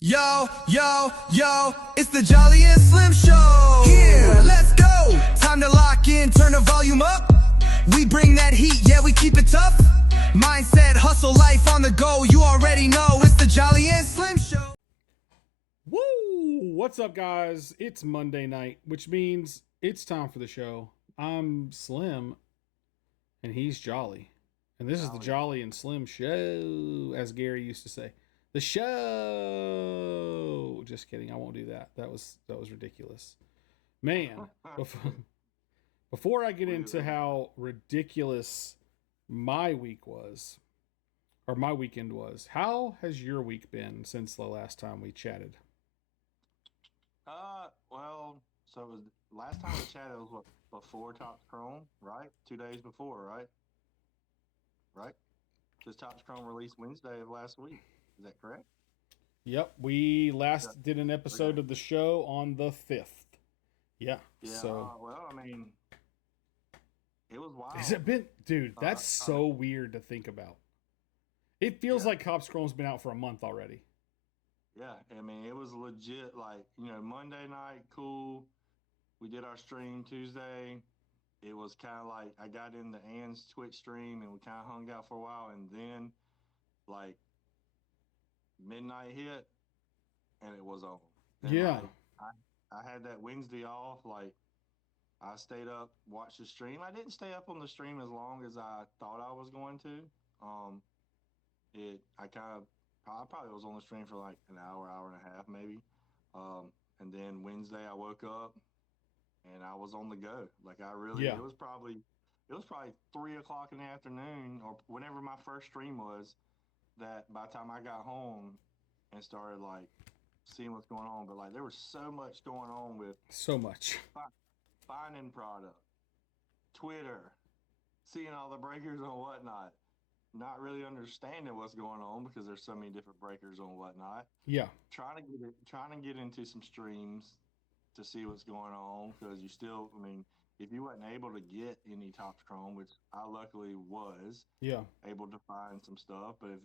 Yo, it's the Jolly and Slim Show. Here, let's go. Time to lock in, turn the volume up. We bring that heat, yeah, we keep it tough. Mindset, hustle, life on the go. You already know it's the Jolly and Slim Show. Woo! What's up, guys? It's Monday night, which means it's time for the show. I'm Slim, and he's Jolly. And this is the Jolly and Slim Show, as Gary used to say. The show. Just kidding. I won't do that. That was ridiculous. Man, before I get into how ridiculous my week was, or my weekend was, how has your week been since the last time we chatted? So it was last time we chatted was what, before Topps Chrome, right? 2 days before, right? Right? Because Topps Chrome released Wednesday of last week. Is that correct? Yep, we last did an episode of the show on the 5th. Yeah. So. It was wild. Has it been, dude? That's so weird to think about. It feels like Topps Chrome's been out for a month already. Yeah, I mean, it was legit. Like, Monday night, cool. We did our stream Tuesday. It was kind of like I got into Ann's Twitch stream and we kind of hung out for a while, and then like midnight hit and it was on. And yeah. I had that Wednesday off. Like, I stayed up, watched the stream. I didn't stay up on the stream as long as I thought I was going to. I probably was on the stream for like an hour and a half maybe. And then Wednesday I woke up and I was on the go. Like, it was probably 3 o'clock in the afternoon or whenever my first stream was, that by the time I got home and started like seeing what's going on, but like there was so much going on with finding product, Twitter, seeing all the breakers and whatnot, not really understanding what's going on because there's so many different breakers and whatnot. Yeah. Trying to get into some streams to see what's going on, because if you wasn't able to get any Topps Chrome, which I luckily was, able to find some stuff, but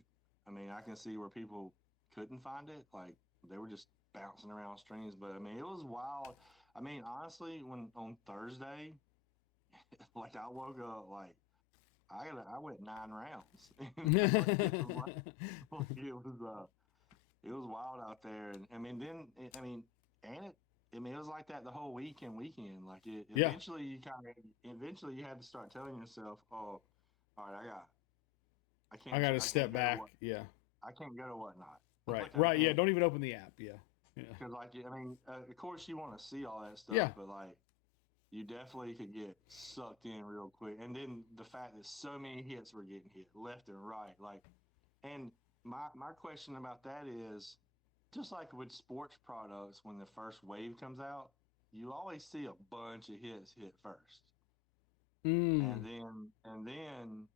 I can see where people couldn't find it. Like, they were just bouncing around streams, but it was wild. Honestly, when on Thursday, like I woke up like I went 9 rounds. It was wild out there, and it was like that the whole weekend. Like eventually you had to start telling yourself, oh, all right, I got to step back. I can't go to whatnot. Right. Yeah. Don't even open the app. Yeah. Because of course you want to see all that stuff, but like you definitely could get sucked in real quick. And then the fact that so many hits were getting hit left and right, like, and my question about that is, just like with sports products, when the first wave comes out, you always see a bunch of hits hit first. And then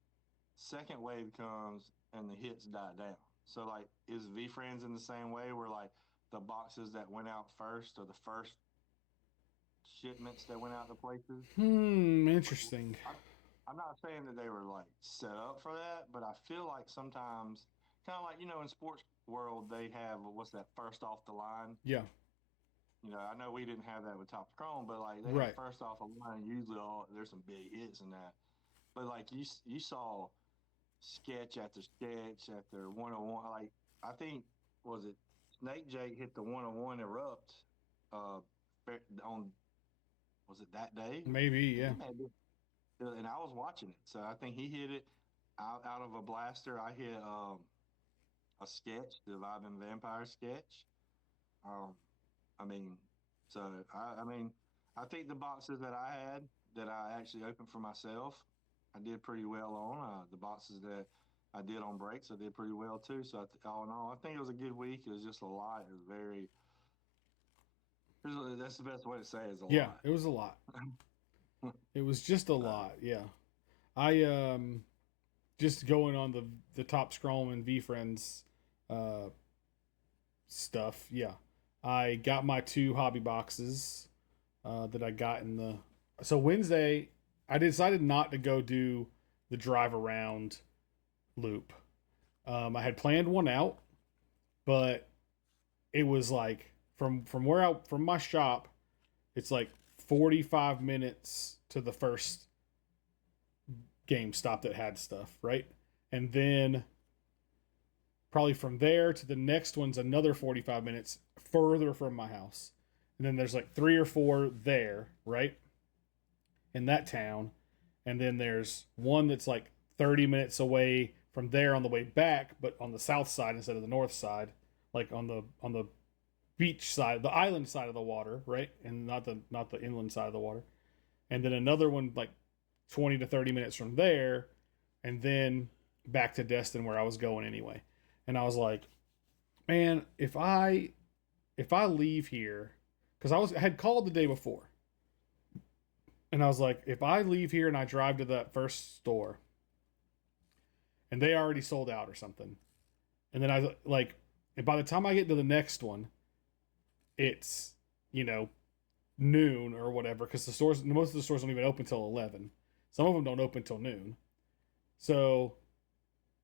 second wave comes and the hits die down. So like, is V-Friends in the same way where like the boxes that went out first or the first shipments that went out to places? Interesting. I'm not saying that they were like set up for that, but I feel like sometimes, kind of like, in sports world, they have, what's that, first off the line? Yeah. I know we didn't have that with Topps Chrome, but like they have first off the line. Usually, there's some big hits in that. But like you saw sketch after sketch after 101. Like, I think, was it Snake Jake hit the 101 erupt on, was it that day? Maybe, yeah. And I was watching it, so I think he hit it out of a blaster. I hit a sketch, the Vibing Vampire sketch. I think the boxes that I had that I actually opened for myself, I did pretty well on. The boxes that I did on breaks, I did pretty well too. So all in all, I think it was a good week. It was just a lot. It was very. That's the best way to say it, is a lot. Yeah, it was a lot. It was just a lot. Yeah, I just going on the Topps Chrome and V-Friends stuff. Yeah, I got my 2 hobby boxes that I got in the. So Wednesday, I decided not to go do the drive around loop. I had planned one out, but it was like from my shop, it's like 45 minutes to the first GameStop that had stuff, right? And then probably from there to the next one's another 45 minutes further from my house. And then there's like 3 or 4 there, right? In that town. And then there's one that's like 30 minutes away from there on the way back, but on the south side instead of the north side, like on the beach side, the island side of the water, right? And not the inland side of the water. And then another one like 20 to 30 minutes from there, and then back to Destin where I was going anyway. And I was like, man, if I leave here, because I had called the day before, and I was like, if I leave here and I drive to that first store, and they already sold out or something, and then I like, and by the time I get to the next one, it's, you know, noon or whatever, because most of the stores don't even open till 11. Some of them don't open till noon. So,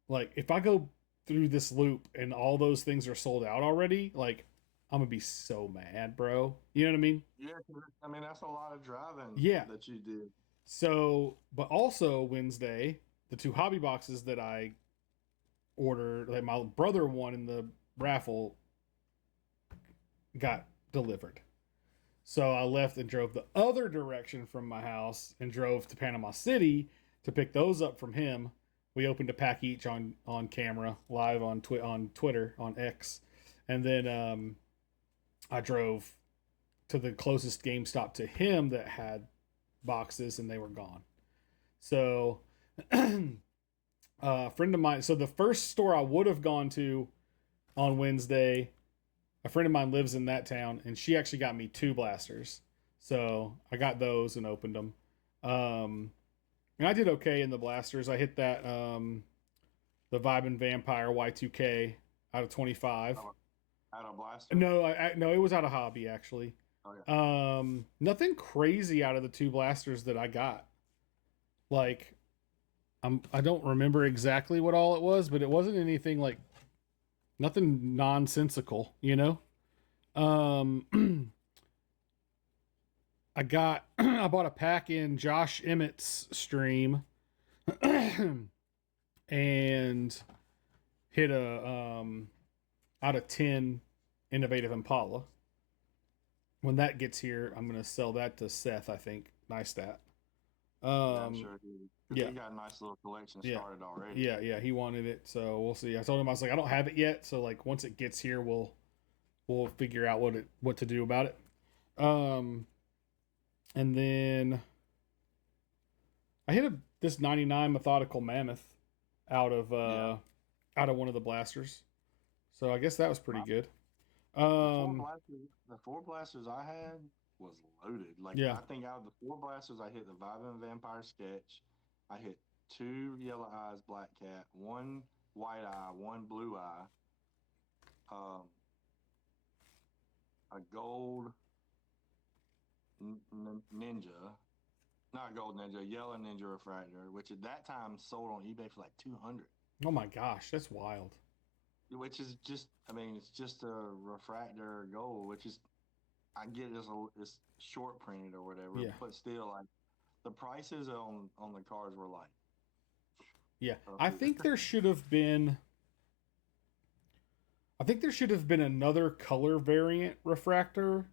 like, if I go through this loop and all those things are sold out already, like, I'm gonna be so mad, bro. You know what I mean? Yeah, I mean that's a lot of driving. Yeah. That you did. So, but also Wednesday, the 2 hobby boxes that I ordered, that my brother won in the raffle, got delivered. So I left and drove the other direction from my house and drove to Panama City to pick those up from him. We opened a pack each on camera, live on Twitter, on X. And then I drove to the closest GameStop to him that had boxes, and they were gone. So a friend of mine, so the first store I would have gone to on Wednesday, a friend of mine lives in that town, and she actually got me 2 blasters. So I got those and opened them. And I did okay in the blasters. I hit that the Vibin' Vampire Y2K out of 25. Out of blaster? No, no, it was out of hobby actually. Okay. Nothing crazy out of the 2 blasters that I got. Like, I don't remember exactly what all it was, but it wasn't anything like, nothing nonsensical, you know? I bought a pack in Josh Emmett's stream and hit a out of 10 Innovative Impala. When that gets here, I'm gonna sell that to Seth, I think. Nice stat. I'm sure he yeah. got a nice little collection started already. Yeah, he wanted it, so we'll see. I told him, I was like, I don't have it yet, so like once it gets here, we'll figure out what to do about it. And then I hit this 99 Methodical Mammoth out of one of the blasters, so I guess that was pretty good. The 4 blasters I had was loaded. Like, yeah. I think out of the 4 blasters, I hit the Vibin' Vampire Sketch. I hit 2 Yellow Eyes Black Cat, 1 White Eye, 1 Blue Eye, a Gold Ninja, not Gold Ninja, Yellow Ninja Refractor, which at that time sold on eBay for like 200. Oh my gosh, that's wild. Which is just, I mean, it's just a refractor gold, which is, I get it's short printed or whatever, yeah. But still, like, the prices on the cards were like, yeah. I think there should have been another color variant refractor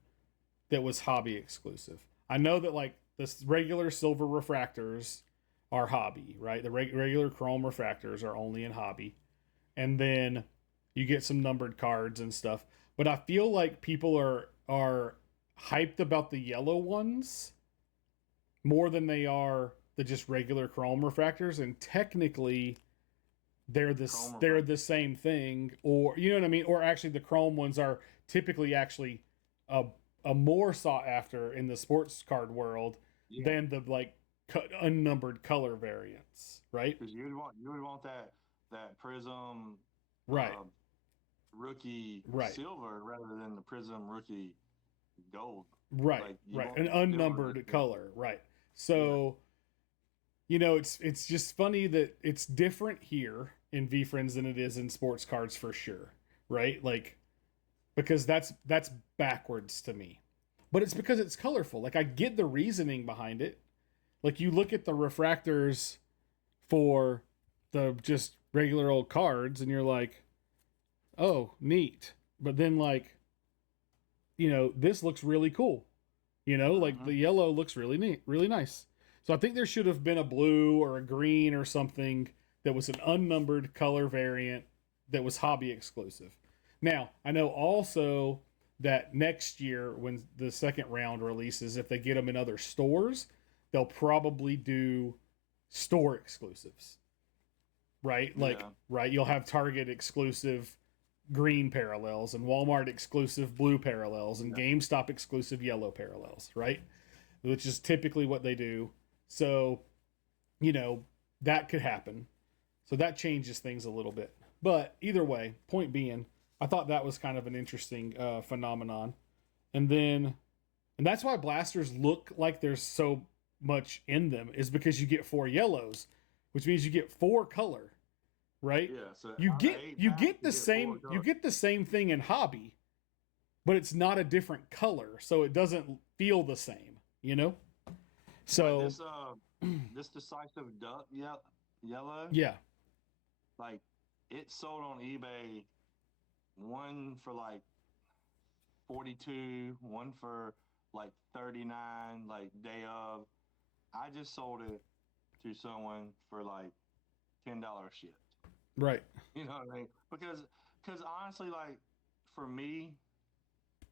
that was hobby exclusive. I know that like the regular silver refractors are hobby, right? The regular chrome refractors are only in hobby, and then you get some numbered cards and stuff. But I feel like people are hyped about the yellow ones more than they are the just regular chrome refractors, and technically they're the same thing, or you know what I mean? Or actually the chrome ones are typically actually a more sought after in the sports card world than the like unnumbered color variants, right? Because you would want that Prism right rookie silver rather than the Prism rookie gold. Right, like, right. An unnumbered color, right. So, you know, it's just funny that it's different here in VFriends than it is in sports cards for sure, right? Like, because that's backwards to me. But it's because it's colorful. Like I get the reasoning behind it. Like you look at the refractors for the just regular old cards and you're like, "Oh, neat." But then like, this looks really cool. Like the yellow looks really neat, really nice. So I think there should have been a blue or a green or something that was an unnumbered color variant that was hobby exclusive. Now, I know also that next year when the second round releases, if they get them in other stores, they'll probably do store exclusives. Right? Like, right, you'll have Target exclusive green parallels and Walmart exclusive blue parallels and GameStop exclusive yellow parallels, right? Which is typically what they do. So, that could happen. So that changes things a little bit. But either way, point being, I thought that was kind of an interesting phenomenon. And that's why blasters look like there's so much in them, is because you get 4 yellows, which means you get 4 color, right? Yeah. So you get the same thing in hobby, but it's not a different color, so it doesn't feel the same, So this decisive duck yellow. Yeah. Like it sold on eBay, one for like 42, one for like 39, like day of. I just sold it to someone for like $10 shipped. Right. You know what I mean? Because honestly, like for me,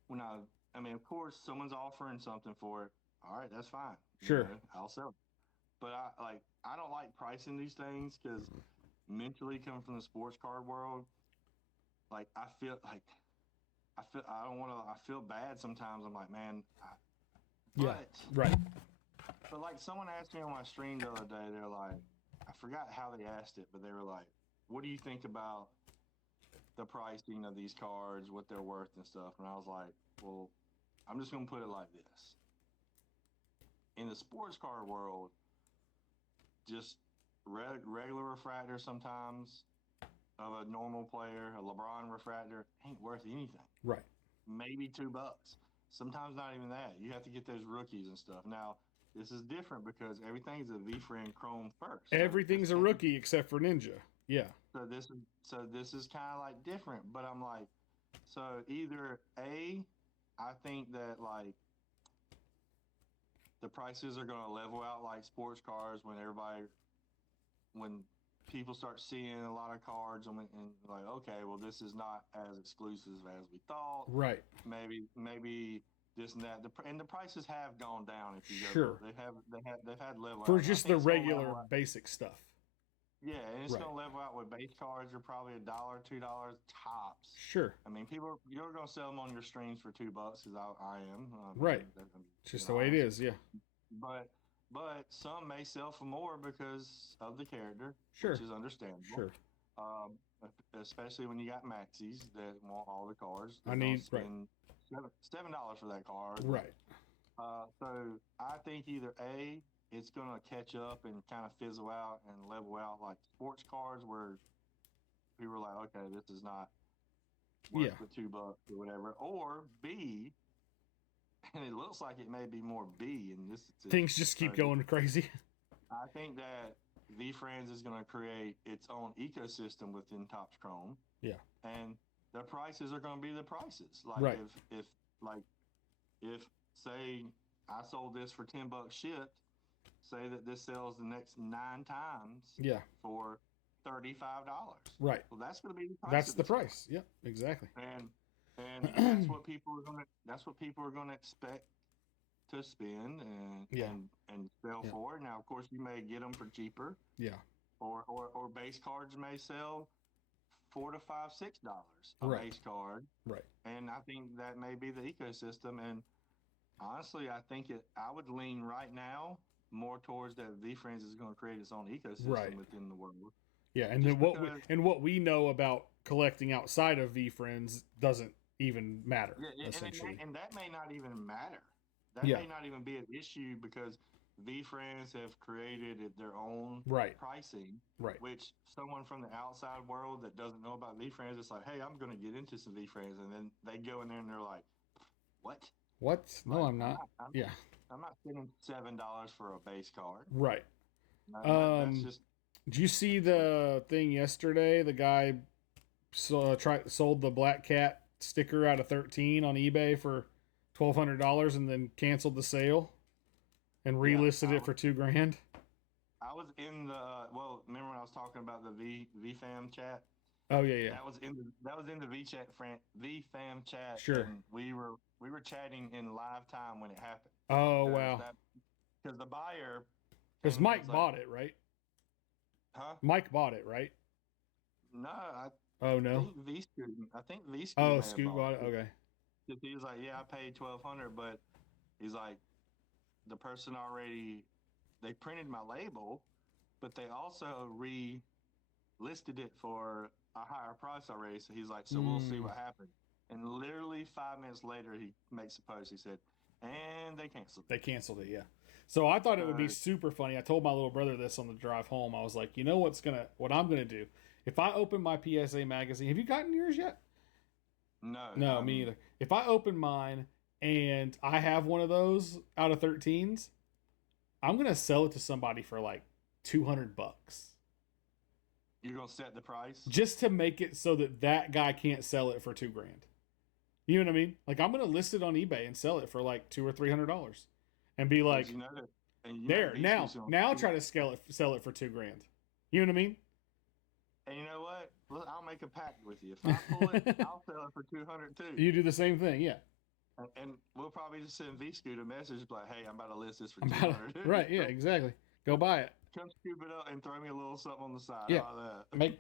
when I mean, of course, someone's offering something for it. All right, that's fine. Sure. I'll sell it. But I don't like pricing these things because mentally coming from the sports card world, like I feel bad sometimes. I'm like, man, right. But like someone asked me on my stream the other day, they're like, I forgot how they asked it, but they were like, what do you think about the pricing of these cards, what they're worth and stuff? And I was like, well, I'm just going to put it like this. In the sports card world, just regular refractor sometimes of a normal player, a LeBron refractor, ain't worth anything. Right. Maybe $2. Sometimes not even that. You have to get those rookies and stuff. Now, this is different because everything's a V-Friend Chrome first. Everything's a rookie except for Ninja. Yeah. So this is kind of like different, but I'm like, so either I think that like the prices are going to level out like sports cards when people start seeing a lot of cards and like, okay, well, this is not as exclusive as we thought. Right. Maybe this and that. And the prices have gone down. If you go, sure, they've had level for out. just the regular basic stuff. Yeah, and it's going to level out with base cards are probably $1, $2 tops. Sure. I mean, you're going to sell them on your streams for $2 because I am. Right. It's just the way it is. Yeah. But some may sell for more because of the character, sure, which is understandable. Sure. Especially when you got maxis that want all the cards. I need spend $7 for that card. Right. So I think either it's going to catch up and kind of fizzle out and level out like sports cards where people are like, okay, this is not worth the $2 or whatever. Or B, and it looks like it may be more B in this. Things just keep going crazy. I think that VFriends is going to create its own ecosystem within Topps Chrome. Yeah. And the prices are going to be the prices. Like right. if say I sold this for $10 shipped, say that this sells the next 9 times for $35. Right. Well, that's going to be the price. That's the price. Yep, exactly. And that's what people are going to expect to spend and sell for. Now, of course, you may get them for cheaper. Yeah. Or base cards may sell $4 to $5, $6 a base card. Right. And I think that may be the ecosystem. And honestly, I think I would lean right now more towards that VFriends is going to create its own ecosystem within the world. Yeah, and then what we know about collecting outside of VFriends doesn't even matter, essentially. And that may not even matter. That may not even be an issue because V-Friends have created their own pricing, which someone from the outside world that doesn't know about V-Friends, it's like, hey, I'm going to get into some V-Friends. And then they go in there and they're like, what? What? No, I'm not. I'm not spending $7 for a base card. Right. That's just. Did you see the thing yesterday? The guy sold the Black Cat sticker out of 13 on eBay for $1,200 and then canceled the sale and relisted it for $2,000. I was in the remember when I was talking about the VFam chat? Oh yeah. That was in the VFam chat. Sure. And we were chatting in live time when it happened. Oh wow. Because the buyer. Because Mike bought it, right? Huh? Mike bought it, right? No. Oh no. I think V-Scoot. Oh, Scoot bought it. Okay. He was like, yeah, I paid $1,200, but he's like, the person already, they printed my label, but they also listed it for a higher price already. So he's like, so we'll see what happens. And literally 5 minutes later, he makes a post. He said, and they canceled it. They canceled it, yeah. So I thought it would be super funny. I told my little brother this on the drive home. I was like, you know what I'm gonna do? If I open my PSA magazine, have you gotten yours yet? No, me either. If I open mine and I have one of those out of 13s, I'm gonna sell it to somebody for like $200. You're gonna set the price just to make it so that guy can't sell it for $2,000. You know what I mean? Like I'm gonna list it on eBay and sell it for like $200 or $300, and be like, now try to sell it for $2,000. You know what I mean? And you know what? Look, I'll make a pact with you. If I pull it, I'll sell it for $200 too. You do the same thing, yeah. And we'll probably just send V-Scoot a message like, "Hey, I'm about to list this for $200." Right? Yeah, exactly. Go buy it. Come scoop it up and throw me a little something on the side. Yeah. Make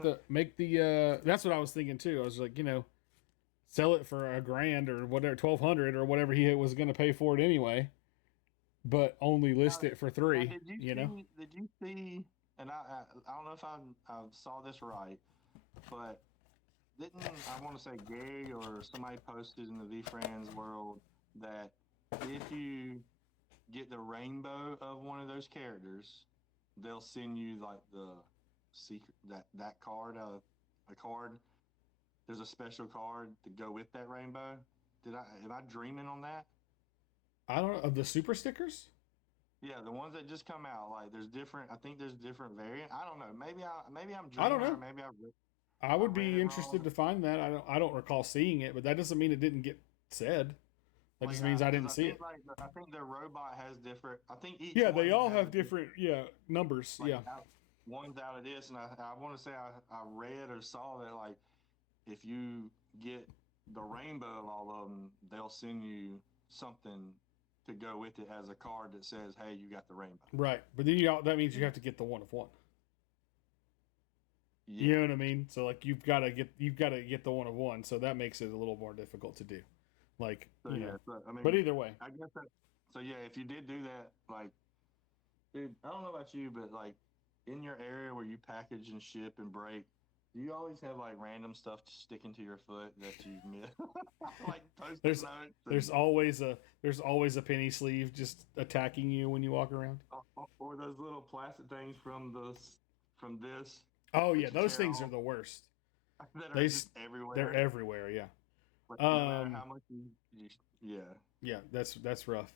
the. That's what I was thinking too. I was like, sell it for $1,000 or whatever, $1,200 or whatever he was going to pay for it anyway, but only list it for $3,000. Did you see? And I don't know if I saw this right, but didn't I want to say Gary or somebody posted in the V-Friends world that if you get the rainbow of one of those characters, they'll send you like the secret that card, a card. There's a special card to go with that rainbow. Am I dreaming on that? I don't know, of the super stickers. Yeah, the ones that just come out, like there's different. I think there's different variant. I don't know. Maybe I'm dreaming. I don't know. Maybe I would be interested to find that. I don't recall seeing it, but that doesn't mean it didn't get said. That just means I didn't see it. I think their robot has different. I think each. Yeah, they all have different. Numbers. Like, yeah. One's out of this, and I want to say I read or saw that like if you get the rainbow of all of them, they'll send you something to go with it as a card that says, "Hey, you got the rainbow." Right, but then that means you have to get the one of one. Yeah. You know what I mean? So like you've got to get the one of one, so that makes it a little more difficult to do. Like but either way, I guess that. So yeah, if you did do that, like, dude, I don't know about you, but like in your area where you package and ship and break, do you always have like random stuff sticking to your foot that you miss? Like post-it notes. There's always a penny sleeve just attacking you when you walk around. Or those little plastic things from this. Oh yeah, those things are the worst. They're just everywhere. They're everywhere, yeah. Like, no matter how much yeah, that's rough.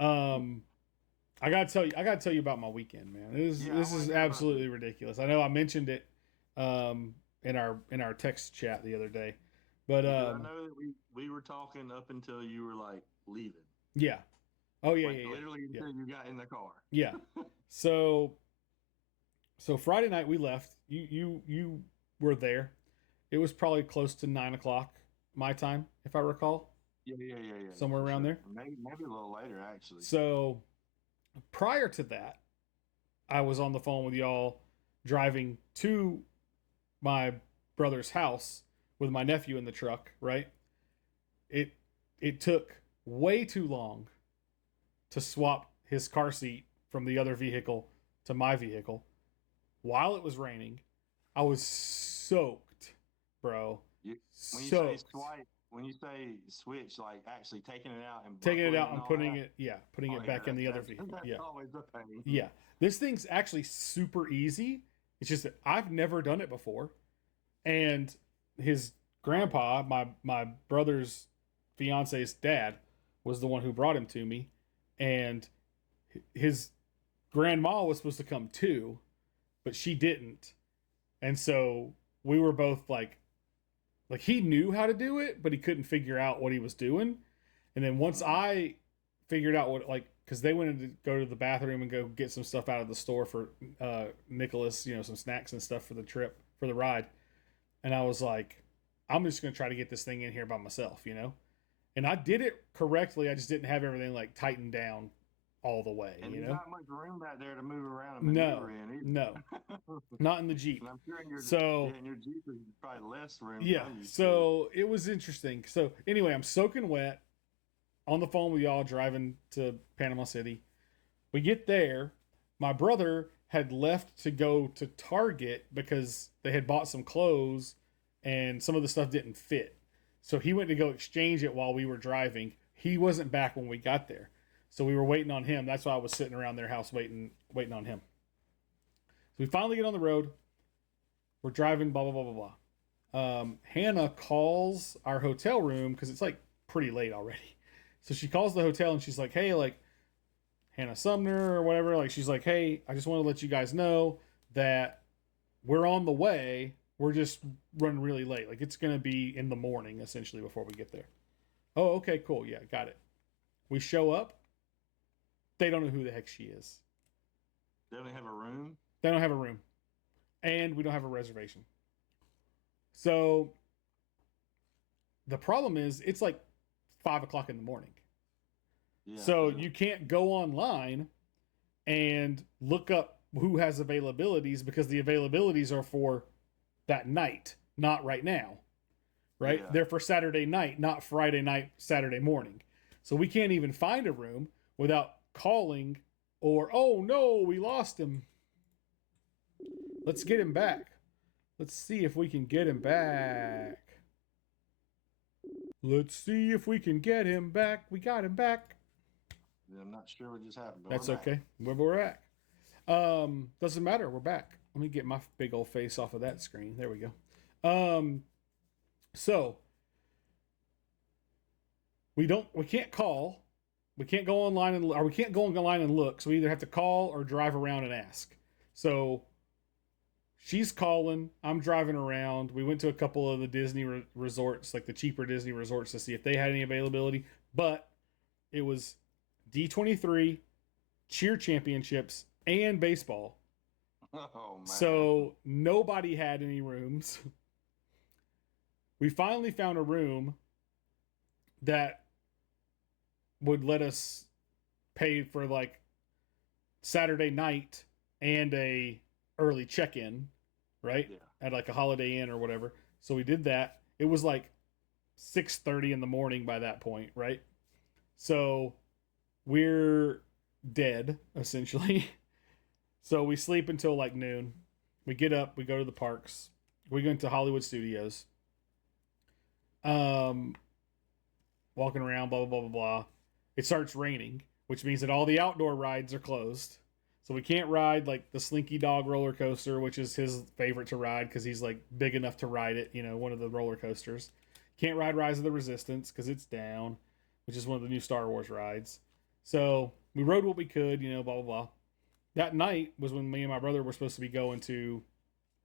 I gotta tell you about my weekend, man. This is absolutely ridiculous. I know I mentioned it in our text chat the other day, but I know that we were talking up until you were like leaving. Yeah. Oh yeah, yeah. Literally until you got in the car. Yeah. So Friday night we left. You were there. It was probably close to 9:00 my time, if I recall. Yeah. Somewhere around there. Maybe a little later, actually. So prior to that, I was on the phone with y'all driving to my brother's house with my nephew in the truck, right? It took way too long to swap his car seat from the other vehicle to my vehicle while it was raining. I was soaked, bro. When you say swipe, when you say switch, like actually taking it out and Taking it out and all putting that? it, putting it back in the other vehicle. That's Yeah. always a pain. Yeah. This thing's actually super easy. It's just that I've never done it before. And his grandpa, my brother's fiance's dad, was the one who brought him to me. And his grandma was supposed to come too, but she didn't. And so we were both like he knew how to do it, but he couldn't figure out what he was doing. And then once I figured out what, like, because they went to go to the bathroom and go get some stuff out of the store for Nicholas, you know, some snacks and stuff for the trip, for the ride. And I was like, I'm just going to try to get this thing in here by myself, you know? And I did it correctly. I just didn't have everything like tightened down all the way, and you know? There's not much room back there to move around and maneuver in either. No, not in the Jeep. And I'm sure in your, in your Jeep is probably less room. Yeah, so it was interesting. So anyway, I'm soaking wet on the phone with y'all driving to Panama City. We get there. My brother had left to go to Target because they had bought some clothes and some of the stuff didn't fit. So he went to go exchange it while we were driving. He wasn't back when we got there. So we were waiting on him. That's why I was sitting around their house waiting on him. So we finally get on the road. We're driving, blah, blah, blah, blah, blah. Hannah calls our hotel room because it's like pretty late already. So she calls the hotel and she's like, hey, like Hannah Sumner or whatever. Like, she's like, hey, I just want to let you guys know that we're on the way. We're just running really late. Like, it's going to be in the morning, essentially, before we get there. Oh, okay, cool. Yeah, got it. We show up. They don't know who the heck she is. They don't have a room? They don't have a room. And we don't have a reservation. So the problem is it's like 5 o'clock in the morning. Yeah, so you can't go online and look up who has availabilities because the availabilities are for that night, not right now. Right? Yeah. They're for Saturday night, not Friday night, Saturday morning. So we can't even find a room without calling or, oh no, we lost him. Let's get him back. Let's see if we can get him back. Let's see if we can get him back. We got him back. Yeah, I'm not sure what just happened. But that's okay. We're back. Doesn't matter. We're back. Let me get my big old face off of that screen. There we go. So we can't call. We can't go online we can't go online and look. So we either have to call or drive around and ask. So she's calling. I'm driving around. We went to a couple of the Disney resorts, like the cheaper Disney resorts, to see if they had any availability. But it was D23, cheer championships, and baseball. Oh, man. So nobody had any rooms. We finally found a room that would let us pay for like Saturday night and a early check-in, right? Yeah. At like a Holiday Inn or whatever. So we did that. It was like 6:30 in the morning by that point, right? So we're dead, essentially. So we sleep until like noon. We get up, we go to the parks. We go into Hollywood Studios. Walking around, blah, blah, blah, blah, blah. It starts raining, which means that all the outdoor rides are closed. So we can't ride like the Slinky Dog roller coaster, which is his favorite to ride because he's like big enough to ride it, you know, one of the roller coasters. Can't ride Rise of the Resistance because it's down, which is one of the new Star Wars rides. So we rode what we could, you know, blah, blah, blah. That night was when me and my brother were supposed to be going to,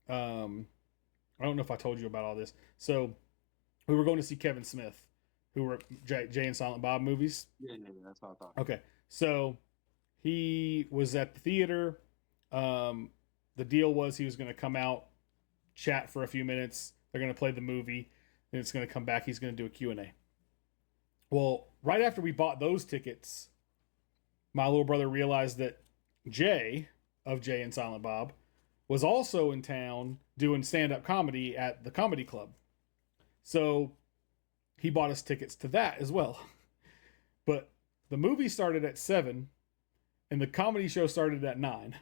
I don't know if I told you about all this. So we were going to see Kevin Smith, who were Jay and Silent Bob movies. Yeah, that's what I thought. Okay, so he was at the theater. The deal was he was going to come out, chat for a few minutes. They're going to play the movie. Then it's going to come back. He's going to do a Q&A. Well, right after we bought those tickets, my little brother realized that Jay of Jay and Silent Bob was also in town doing stand-up comedy at the comedy club. So he bought us tickets to that as well. But the movie started at 7 and the comedy show started at 9.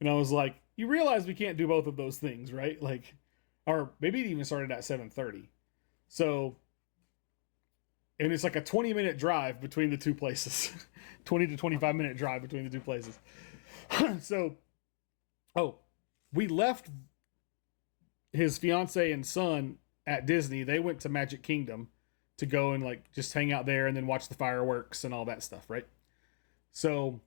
And I was like, you realize we can't do both of those things, right? Like, or maybe it even started at 7:30. So and it's like a 20-minute drive between the two places. 20 to 25-minute drive between the two places. So, we left his fiance and son at Disney. They went to Magic Kingdom to go and like just hang out there and then watch the fireworks and all that stuff, right? So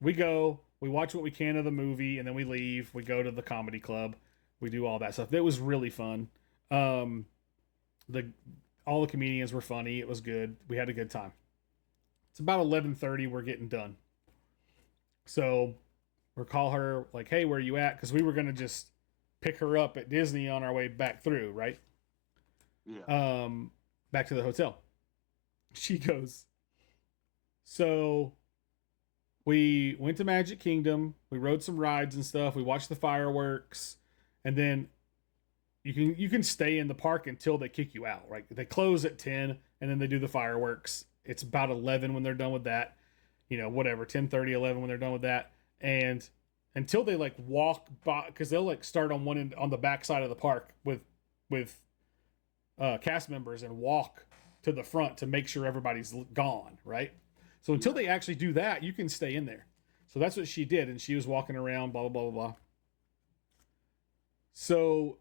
we go, we watch what we can of the movie, and then we leave. We go to the comedy club. We do all that stuff. It was really fun. All the comedians were funny. It was good. We had a good time. It's about 11:30. We're getting done. So we'll call her like, hey, where are you at? Because we were going to just pick her up at Disney on our way back through, right? Yeah. Back to the hotel. She goes, so we went to Magic Kingdom. We rode some rides and stuff. We watched the fireworks. And then you can stay in the park until they kick you out, right? They close at 10 and then they do the fireworks. It's about 11 when they're done with that. You know, whatever, 10:30, 11 when they're done with that. And until they like walk by, because they'll like start on one end on the back side of the park with cast members and walk to the front to make sure everybody's gone, right? So until they actually do that, you can stay in there. So that's what she did, and she was walking around, blah, blah, blah, blah, blah. So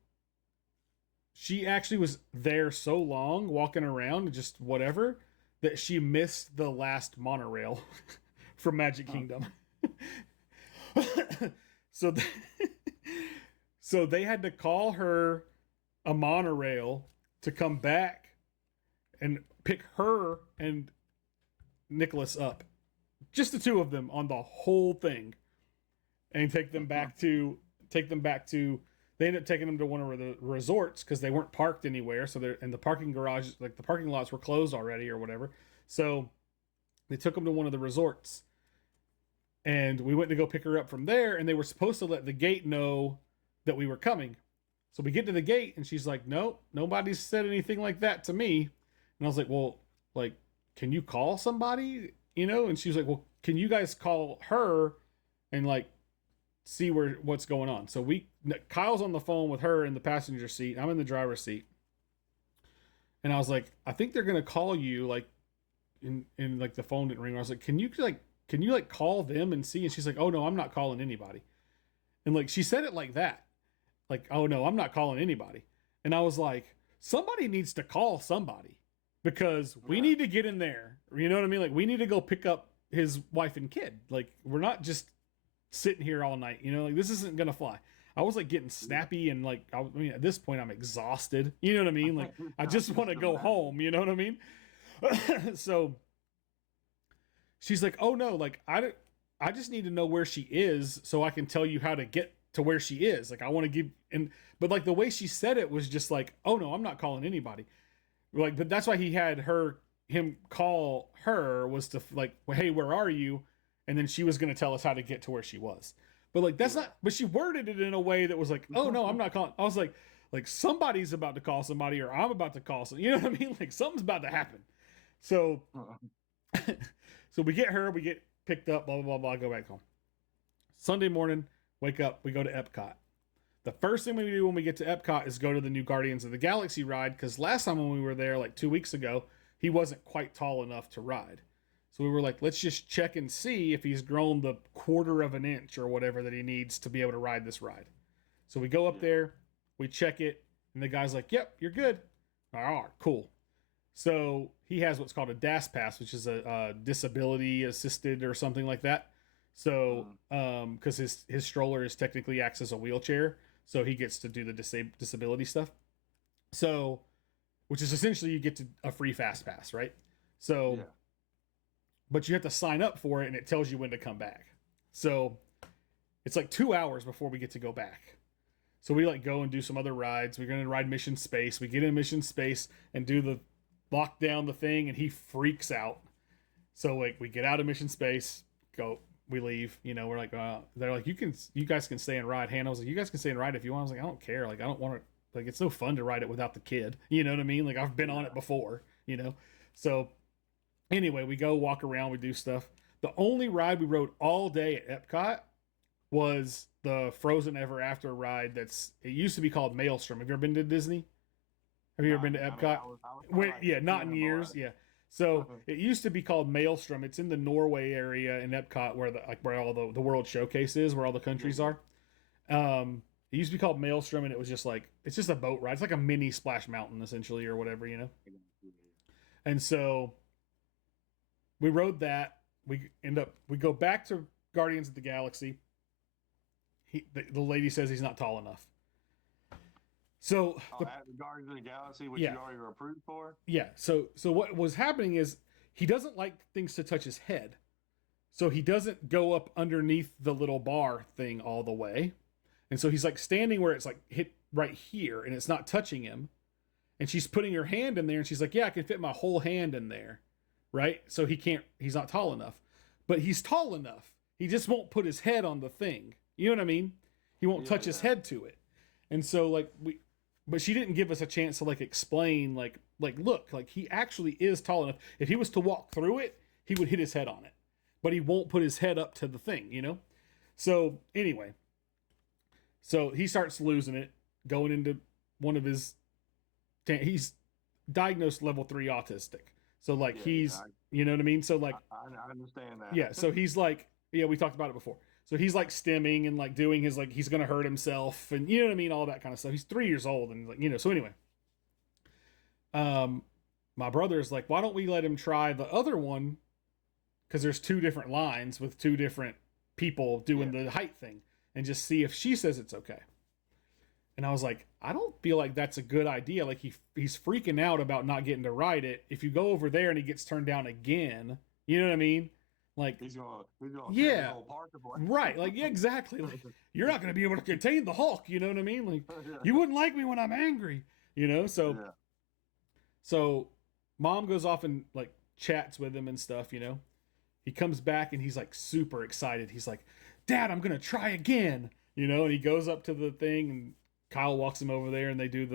she actually was there so long, walking around, just whatever, that she missed the last monorail from Magic Kingdom. So they had to call her a monorail to come back and pick her and Nicholas up, just the two of them on the whole thing, and take them back to they ended up taking them to one of the resorts because they weren't parked anywhere. So they're in the parking garage, like the parking lots were closed already or whatever. So they took them to one of the resorts, and we went to go pick her up from there. And they were supposed to let the gate know that we were coming. So we get to the gate and she's like, no, nobody's said anything like that to me. And I was like, well, like, can you call somebody, you know? And she was like, well, can you guys call her and like see what's going on? So Kyle's on the phone with her in the passenger seat. I'm in the driver's seat. And I was like, I think they're going to call you, like in like the phone didn't ring. I was like, can you call them and see? And she's like, oh no, I'm not calling anybody. And like, she said it like that. Like, oh no, I'm not calling anybody. And I was like, somebody needs to call somebody because we need to get in there. You know what I mean? Like, we need to go pick up his wife and kid. Like, we're not just sitting here all night, you know, like this isn't going to fly. I was like getting snappy and like, I mean, at this point I'm exhausted. You know what I mean? Like, I just want to go home. You know what I mean? So she's like, oh no, like I just need to know where she is so I can tell you how to get to where she is. Like, I want to give, but like the way she said it was just like, oh no, I'm not calling anybody. Like, but that's why he had him call her was to like, well, hey, where are you? And then she was going to tell us how to get to where she was. But like, that's not, but she worded it in a way that was like, oh no, I'm not calling. I was like somebody's about to call somebody or I'm about to call somebody. You know what I mean? Like something's about to happen. So, so we get picked up, blah, blah, blah, blah, go back home. Sunday morning, wake up, we go to Epcot. The first thing we do when we get to Epcot is go to the new Guardians of the Galaxy ride, because last time when we were there, like 2 weeks ago, he wasn't quite tall enough to ride. So we were like, let's just check and see if he's grown the 1/4 of an inch or whatever that he needs to be able to ride this ride. So we go up there, we check it, and the guy's like, yep, you're good. All right, cool. So he has what's called a DAS pass, which is a disability assisted or something like that. So, because his stroller is technically acts as a wheelchair, so he gets to do the disability stuff. So, which is essentially you get to a free fast pass, right? So, but you have to sign up for it, and it tells you when to come back. So, it's like 2 hours before we get to go back. So we like go and do some other rides. We're going to ride Mission Space. We get in Mission Space and lock down the thing, and he freaks out. So like we get out of Mission Space, we leave, you know, we're like, they're like, you guys can stay and ride. Hannah was like, you guys can stay and ride if you want. I was like, I don't care. Like, I don't want to, like, it's no fun to ride it without the kid. You know what I mean? Like, I've been on it before, you know? So anyway, we go walk around, we do stuff. The only ride we rode all day at Epcot was the Frozen Ever After ride. It used to be called Maelstrom. Have you ever been to Disney? Have you ever been to Epcot? Not in years. Yeah. So it used to be called Maelstrom. It's in the Norway area in Epcot, where where all the World Showcase is, where all the countries are. It used to be called Maelstrom, and it was just like, it's just a boat ride. It's like a mini Splash Mountain, essentially, or whatever, you know. And so we rode that. We go back to Guardians of the Galaxy. The lady says he's not tall enough. So at the Guardians of the Galaxy, which you already were approved for. Yeah. So what was happening is he doesn't like things to touch his head, so he doesn't go up underneath the little bar thing all the way, and so he's like standing where it's like hit right here, and it's not touching him. And she's putting her hand in there, and she's like, "Yeah, I can fit my whole hand in there." Right? So he's not tall enough. But he's tall enough. He just won't put his head on the thing. You know what I mean? He won't touch his head to it. And so but she didn't give us a chance to like explain look, like he actually is tall enough. If he was to walk through it, he would hit his head on it. But he won't put his head up to the thing, you know? So anyway, so he starts losing it, going into one of he's diagnosed level 3 autistic. So like you know what I mean? So like I understand that. Yeah, so he's like, we talked about it before. So he's like stimming and like doing his like he's gonna hurt himself and you know what I mean, all that kind of stuff. He's 3 years old and like, you know, so anyway. My brother's like, why don't we let him try the other one? Because there's 2 different lines with 2 different people doing the height thing, and just see if she says it's okay. And I was like, I don't feel like that's a good idea. Like he's freaking out about not getting to ride it. If you go over there and he gets turned down again, you know what I mean? Like he's gonna the whole park right? Like exactly. Like you're not gonna be able to contain the Hulk. You know what I mean? Like you wouldn't like me when I'm angry. You know? So mom goes off and like chats with him and stuff. You know? He comes back and he's like super excited. He's like, "Dad, I'm gonna try again." You know? And he goes up to the thing and Kyle walks him over there and they do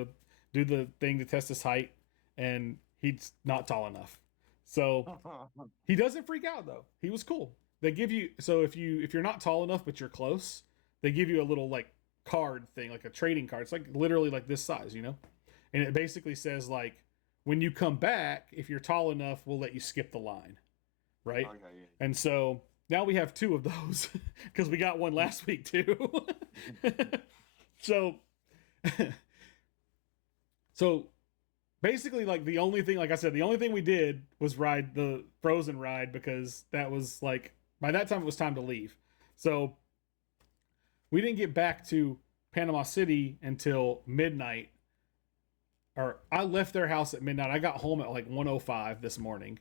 the thing to test his height, and he's not tall enough. So he doesn't freak out though. He was cool. They give you, so if you're not tall enough but you're close, they give you a little like card thing, like a trading card. It's like literally like this size, you know? And it basically says like, when you come back, if you're tall enough, we'll let you skip the line. Right? Okay, yeah. And so now we have 2 of those because we got one last week too. So basically, like the only thing, like I said, the only thing we did was ride the Frozen ride, because that was like, by that time it was time to leave. So we didn't get back to Panama City until midnight. Or I left their house at midnight. I got home at like 1:05 this morning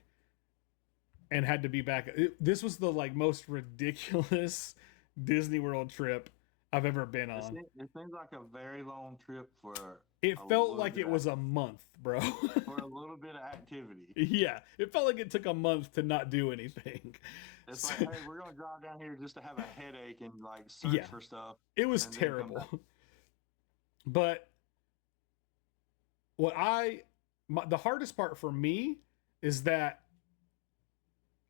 and had to be back. This was the like most ridiculous Disney World trip I've ever been on. It seems like a very long trip for. It felt like it was a month, bro. For a little bit of activity. Yeah, it felt like it took a month to not do anything. It's like, hey, we're gonna drive down here just to have a headache and like search for stuff. It was terrible. But the hardest part for me is that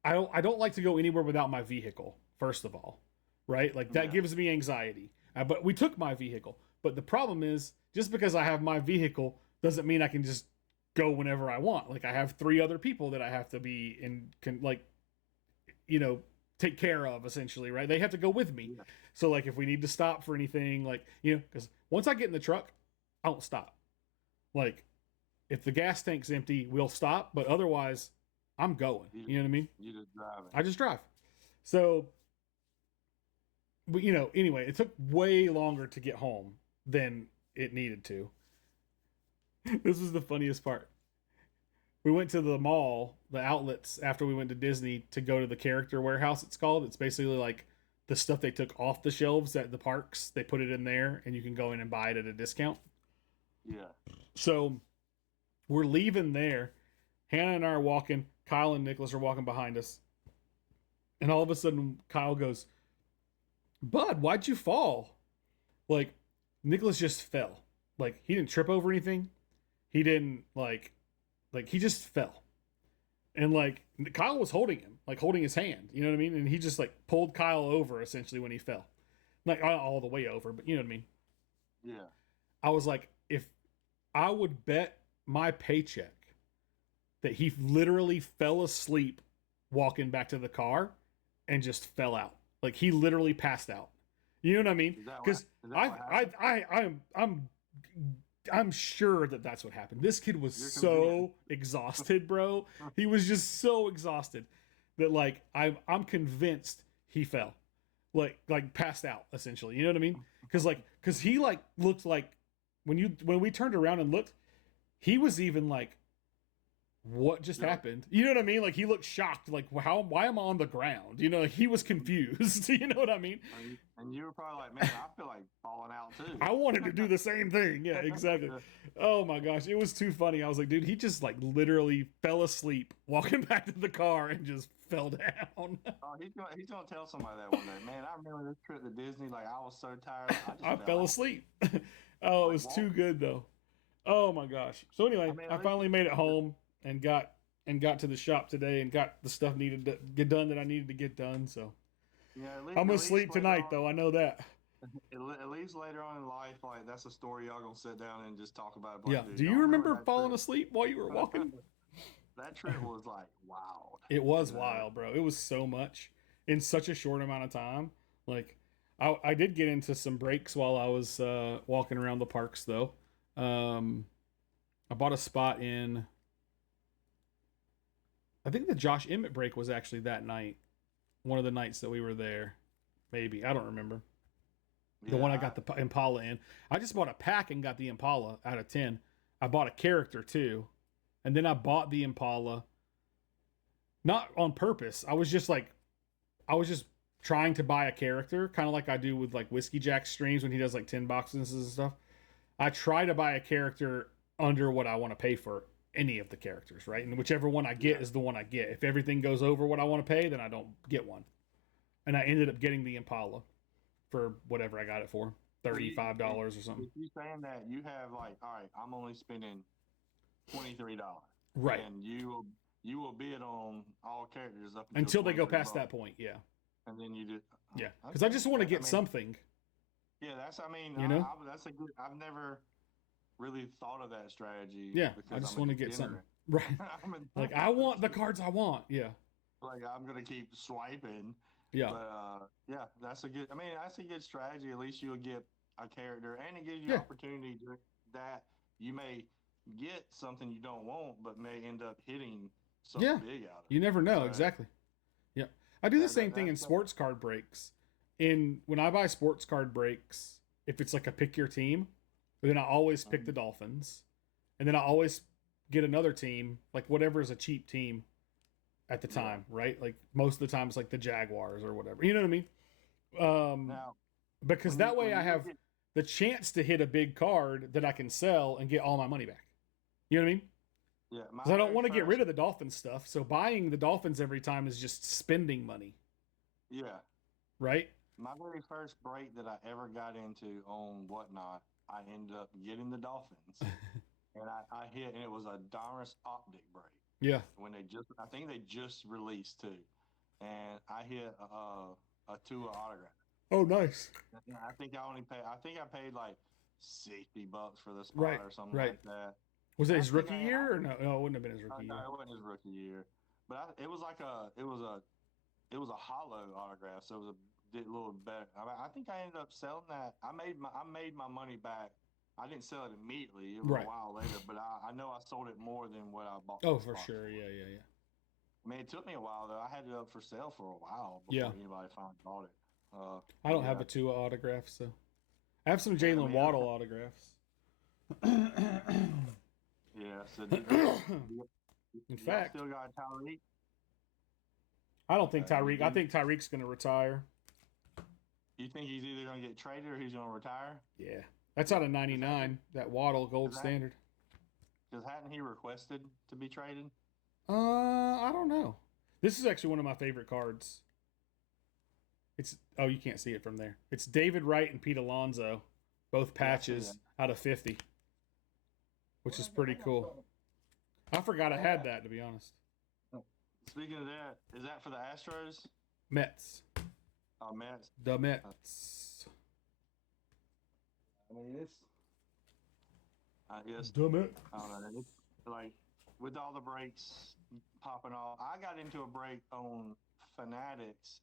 I don't like to go anywhere without my vehicle. First of all. Right? Like that gives me anxiety. But we took my vehicle. But the problem is, just because I have my vehicle doesn't mean I can just go whenever I want. Like I have 3 other people that I have to be take care of, essentially, right? They have to go with me. Yeah. So like if we need to stop for anything, like, you know, because once I get in the truck, I don't stop. Like if the gas tank's empty, we'll stop. But otherwise, I'm going. You know what I mean? You just drive. I just drive. So... But, you know, anyway, it took way longer to get home than it needed to. This is the funniest part. We went to the mall, the outlets, after we went to Disney to go to the character warehouse, it's called. It's basically like the stuff they took off the shelves at the parks. They put it in there, and you can go in and buy it at a discount. Yeah. So we're leaving there. Hannah and I are walking. Kyle and Nicholas are walking behind us. And all of a sudden, Kyle goes, "Bud, why'd you fall?" Like, Nicholas just fell. Like, he didn't trip over anything. He didn't, like he just fell. And, like, Kyle was holding him, like, holding his hand. You know what I mean? And he just, like, pulled Kyle over, essentially, when he fell. Like, not all the way over, but you know what I mean? Yeah. I was like, if I would bet my paycheck that he literally fell asleep walking back to the car and just fell out. Like he literally passed out. You know what I mean? Because I'm sure that that's what happened. This kid was so exhausted, bro. He was just so exhausted that like I'm convinced he fell, like passed out essentially. You know what I mean? Because he like looked like when we turned around and looked, he was even like, what just happened? You know what I mean? Like he looked shocked, like why am I on the ground? You know, like, he was confused. You know what I mean? And you were probably like, man, I feel like falling out too. I wanted to do the same thing. Yeah, exactly. Oh my gosh, it was too funny. I was like, dude, he just like literally fell asleep walking back to the car and just fell down. Oh, he's gonna tell somebody that one day. Man, I remember this trip to Disney. Like I was so tired, I fell asleep. Oh, it was too good though. Oh my gosh. So anyway, I finally made it home and got to the shop today and got the stuff needed to get done that I needed to get done. So yeah, I'm gonna sleep tonight though. I know that. At least later on in life, like that's a story y'all gonna sit down and just talk about. Yeah. Do you remember falling asleep while you were walking? That trip was like wild. It was wild, bro. It was so much in such a short amount of time. Like I did get into some breaks while I was walking around the parks though. I bought a spot in, I think the Josh Emmett break was actually that night. One of the nights that we were there. Maybe. I don't remember. The one I got the Impala in. I just bought a pack and got the Impala out of 10. I bought a character too. And then I bought the Impala. Not on purpose. I was just trying to buy a character. Kind of like I do with like Whiskey Jack streams when he does like 10 boxes and stuff. I try to buy a character under what I want to pay for any of the characters, right? And whichever one I get is the one I get. If everything goes over what I want to pay, then I don't get one. And I ended up getting the Impala for whatever I got it for, $35 or something. If you saying that you have like, all right, I'm only spending $23, right? And you will bid on all characters up until they go past that point, yeah. And then you just because I just want to get something. Yeah, that's that's a good. I've never really thought of that strategy. Yeah, I just want to get something. Right. Like I want the cards I want. Yeah. Like I'm gonna keep swiping. Yeah. But that's a good strategy. At least you'll get a character, and it gives you opportunity that you may get something you don't want, but may end up hitting something big out of it. You never know, exactly. Yeah. I do the same thing in sports card breaks. When I buy sports card breaks, if it's like a pick your team, then I always pick the Dolphins. And then I always get another team, like whatever is a cheap team at the time, right? Like most of the time it's like the Jaguars or whatever. You know what I mean? Because that way I have the chance to hit a big card that I can sell and get all my money back. You know what I mean? Yeah. Because I don't want to get rid of the Dolphins stuff. So buying the Dolphins every time is just spending money. Yeah. Right? My very first break that I ever got into on Whatnot, I ended up getting the Dolphins. And I hit, and it was a Donruss Optic break. Yeah. I think they just released two. And I hit a Tua autograph. Oh, nice. I think I paid like $60 for the spot or something like that. Was it his rookie year or no? No, it wouldn't have been his rookie year. No, it wasn't his rookie year. But it was a hollow autograph, so it was a little better. I think I ended up selling that. I made my money back. I didn't sell it immediately. It was a while later, but I know I sold it more than what I bought. Oh, for sure. Yeah. I mean, it took me a while though. I had it up for sale for a while before anybody finally bought it. I don't have a Tua autograph, so I have some Jalen Waddle autographs. Yeah. So in fact, still got Tyreek. I don't think Tyreek. I think Tyreek's going to retire. You think he's either going to get traded or he's going to retire? Yeah, that's out of 99. That Waddle gold standard. Because hadn't he requested to be traded? I don't know. This is actually one of my favorite cards. You can't see it from there. It's David Wright and Pete Alonso, both patches out of 50, which is pretty cool. I forgot I had that, to be honest. Speaking of that, is that for the Astros? Mets. Oh, Mets. The Mets. I mean, I guess. The Mets. I don't know. It's like with all the breaks popping off, I got into a break on Fanatics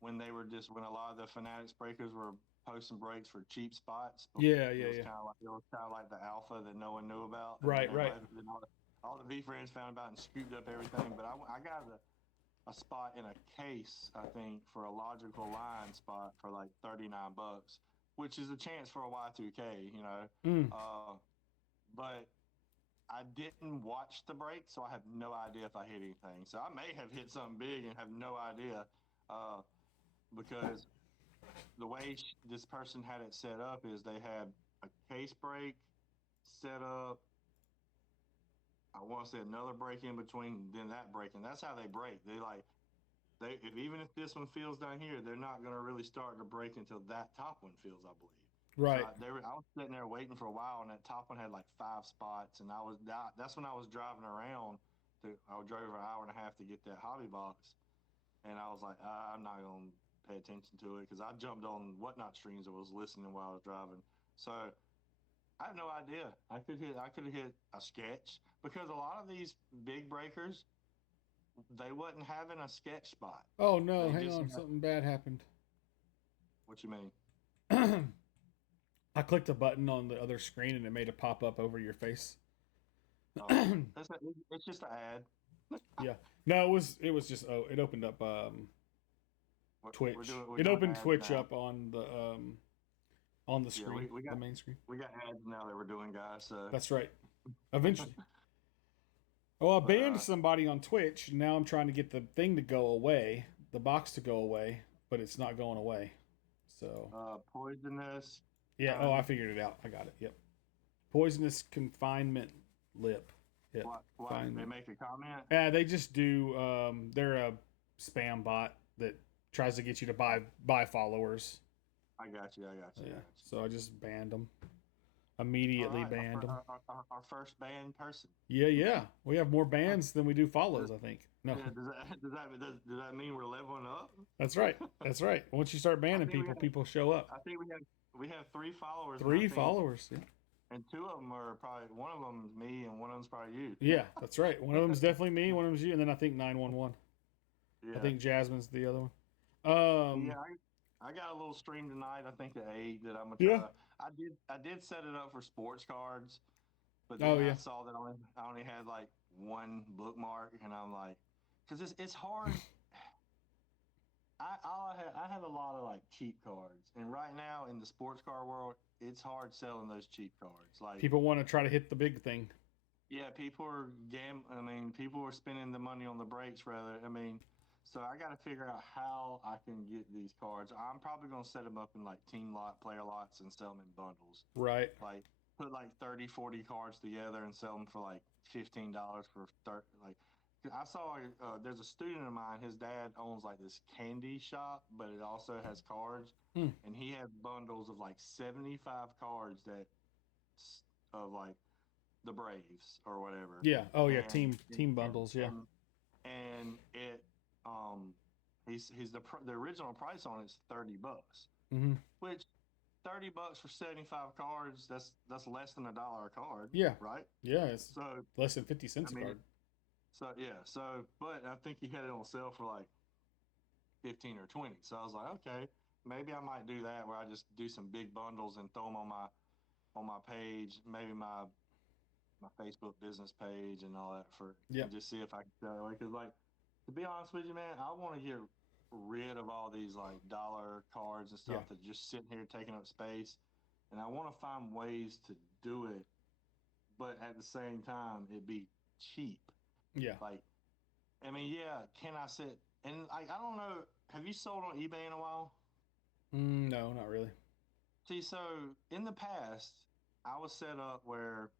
when a lot of the Fanatics breakers were posting breaks for cheap spots. Yeah, It yeah, was yeah. kind of like the alpha that no one knew about, and then Right, right. all the V friends found about and scooped up everything. But I got a spot in a case, I think, for a logical line spot for like $39, which is a chance for a Y2K, you know. Mm. But I didn't watch the break, so I have no idea if I hit anything. So I may have hit something big and have no idea, because the way this person had it set up is they had a case break set up. I want to say another break in between, then that break, and that's how they break. Even if this one feels down here, they're not going to really start to break until that top one feels, I believe. So Right. I was sitting there waiting for a while, and that top one had like 5 spots, and that's when I was driving around. I drove an hour and a half to get that hobby box, and I was like, I'm not going to pay attention to it because I jumped on whatnot streams and was listening while I was driving. So I have no idea. I could have hit a sketch because a lot of these big breakers, they wasn't having a sketch spot. Oh no, They hang just on, something bad happened. What you mean? I clicked a button on the other screen and it made a pop up over your face. Oh, it's just an ad. Yeah. No, it was just it opened up Twitch. We're It doing opened ads Twitch now. up on the screen, we got the main screen. we got ads now that we're doing, guys. So That's right. Eventually. Oh, I but banned somebody on Twitch. Now I'm trying to get the thing to go away, the box to go away, but it's not going away. So poisonous. yeah. Oh, I figured it out. I got it. Yep. Poisonous confinement lip. Yep. Why did they make a comment? Yeah, they just do. They're a spam bot that tries to get you to buy followers. I got you. Yeah. So I just banned them. Immediately All right, banned them. our first banned person. Yeah, yeah. We have more bans than we do follows, I think. No. Yeah, does that mean we're leveling up? That's right. That's right. Once you start banning people, people show up. I think we have 3 followers. 3 followers. Yeah. And 2 of them are probably, one of them is me and one of them's probably you. Yeah, that's right. One of them's definitely me. One of them's you, and then I think 911. Yeah. I think Jasmine's the other one. Yeah, I got a little stream tonight. I think at 8 that I'm gonna try. Yeah. I did set it up for sports cards, but Oh, then yeah. I saw that I only had like 1 bookmark, and I'm like, because it's hard. I have a lot of like cheap cards, and right now in the sports card world, it's hard selling those cheap cards. Like People want to try to hit the big thing. yeah, I mean, people are spending the money on the breaks rather. I mean, so I got to figure out how I can get these cards. I'm probably going to set them up in like player lots and sell them in bundles. Right. Like put like 30, 40 cards together and sell them for like $15 for 30. Like I saw there's a student of mine. His dad owns like this candy shop, but it also has cards, and he has bundles of like 75 cards of like the Braves or whatever. Yeah. Oh, yeah. Team bundles. Yeah. And it he's the original price on it's $30, Mm-hmm. which $30 for 75 cards, that's less than $1 a card. Yeah. Right. Yeah. It's so less than 50 cents a card. So yeah. But I think he had it on sale for like 15 or 20. So I was like, okay, maybe I might do that where I just do some big bundles and throw them on my page, maybe my Facebook business page and all that and just see if I can sell it. Because like, to be honest with you, man, I want to get rid of all these like dollar cards and stuff that just sitting here taking up space, and I want to find ways to do it, but at the same time it be cheap. Yeah. Like, I mean, yeah, can I sit and like I don't know. Have you sold on eBay in a while? No, not really. See, so in the past, I was set up where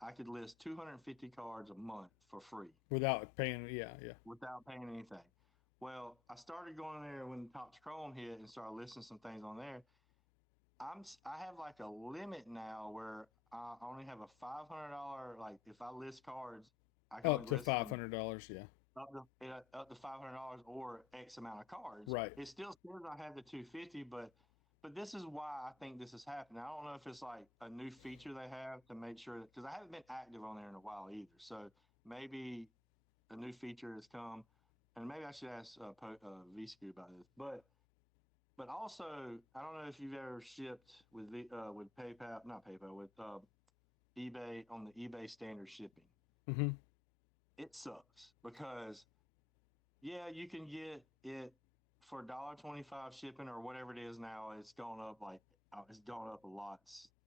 I could list 250 cards a month for free. Without paying, yeah. Without paying anything. Well, I started going there when Topps Chrome hit and started listing some things on there. I have like a limit now where I only have a $500, like if I list cards, I can up to $500, yeah. Up to $500 or X amount of cards. Right. It still says I have the 250, but but this is why I think this is happening. I don't know if it's like a new feature they have to make sure that, because I haven't been active on there in a while either. So maybe a new feature has come, and maybe I should ask V Scoop about this. But also, I don't know if you've ever shipped with PayPal, not PayPal, with eBay on the eBay standard shipping. Mm-hmm. It sucks because yeah, you can get it for $1.25 shipping or whatever it is now. It's gone up it's gone up a lot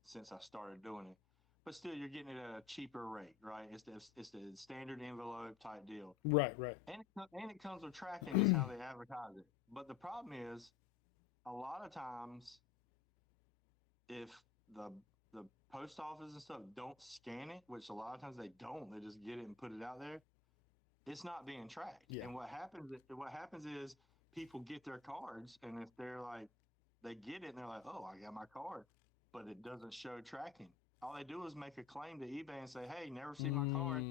since I started doing it. But still, you're getting it at a cheaper rate, right? It's the standard envelope type deal, Right. and it comes with tracking is how they advertise it. But the problem is, a lot of times, if the the post office and stuff don't scan it, which a lot of times they don't, they just get it and put it out there, it's not being tracked. Yeah. And what happens is people get their cards, and if they're like, they get it and they're like, oh, I got my card, but it doesn't show tracking. All they do is make a claim to eBay and say, hey, never see my card.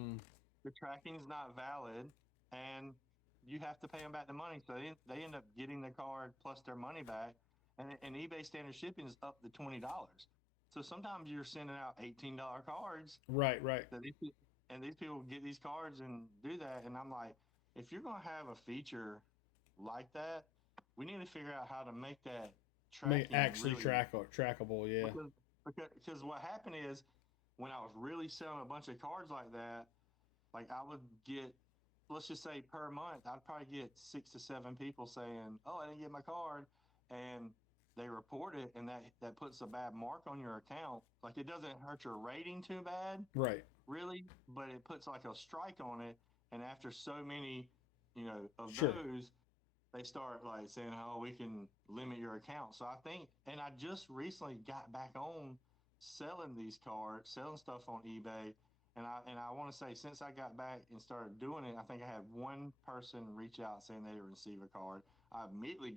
The tracking is not valid, and you have to pay them back the money. So they end up getting the card plus their money back, and eBay standard shipping is up to $20. So sometimes you're sending out $18 cards. Right. And these people get these cards and do that, and I'm like, if you're gonna have a feature like that, we need to figure out how to make that tracking actually really, trackable. Yeah. Because what happened is, when I was really selling a bunch of cards like that, like I would get, let's just say per month, I'd probably get 6 to 7 people saying, oh, I didn't get my card, and they report it, and that puts a bad mark on your account. Like, it doesn't hurt your rating too bad, Right. really, but it puts like a strike on it. And after so many, of Sure. those, they start like saying, oh, we can limit your account. So I think, and I just recently got back on selling these cards, selling stuff on eBay. And I want to say, since I got back and started doing it, I think I had one person reach out saying they received a card. I immediately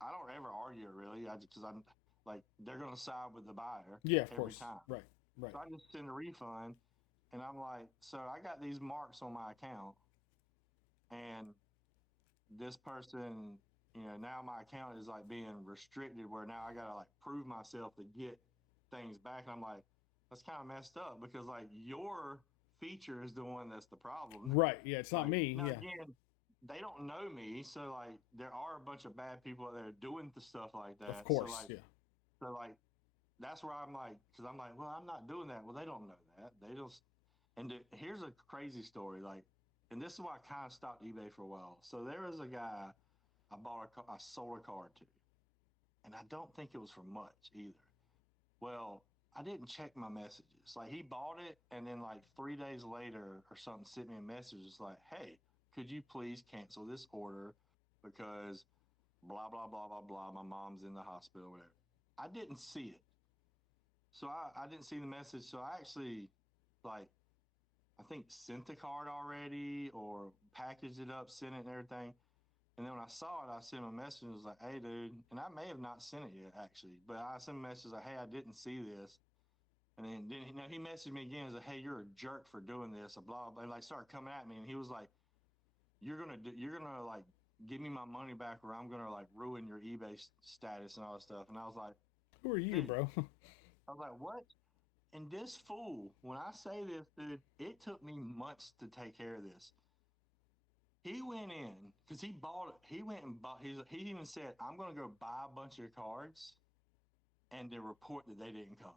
I don't ever argue it really, because I'm like, they're going to side with the buyer. Yeah, of every course. time. Right. So I just send a refund, and I'm like, so I got these marks on my account, and this person, now my account is like being restricted, where now I gotta like prove myself to get things back. And I'm like, that's kind of messed up, because like your feature is the one that's the problem. Right. Yeah, it's not me. Now, Yeah. again, they don't know me, so like there are a bunch of bad people out there doing the stuff like that. Of course. So, like, So like, that's where I'm like, because I'm like, well, I'm not doing that. Well, they don't know that. They just, and here's a crazy story. Like, and this is why I kind of stopped eBay for a while. So there was a guy I sold a card to, and I don't think it was for much either. Well, I didn't check my messages. Like, he bought it, and then like 3 days later or something, sent me a message. It's like, hey, could you please cancel this order because blah blah blah blah blah. My mom's in the hospital, whatever. I didn't see it. So I didn't see the message. So I actually, like, I think sent the card already or packaged it up, sent it and everything. And then when I saw it, I sent him a message and was like, hey, dude. And I may have not sent it yet, actually. But I sent him a message like, hey, I didn't see this. And then he messaged me again and was like, hey, you're a jerk for doing this, blah, blah. And like started coming at me. And he was like, you're going to like give me my money back, or I'm going to like ruin your eBay status and all that stuff. And I was like, who are you, bro? I was like, what? And this fool, when I say this, dude, it took me months to take care of this. He went in, because he went and bought, he even said, I'm going to go buy a bunch of cards and then report that they didn't come.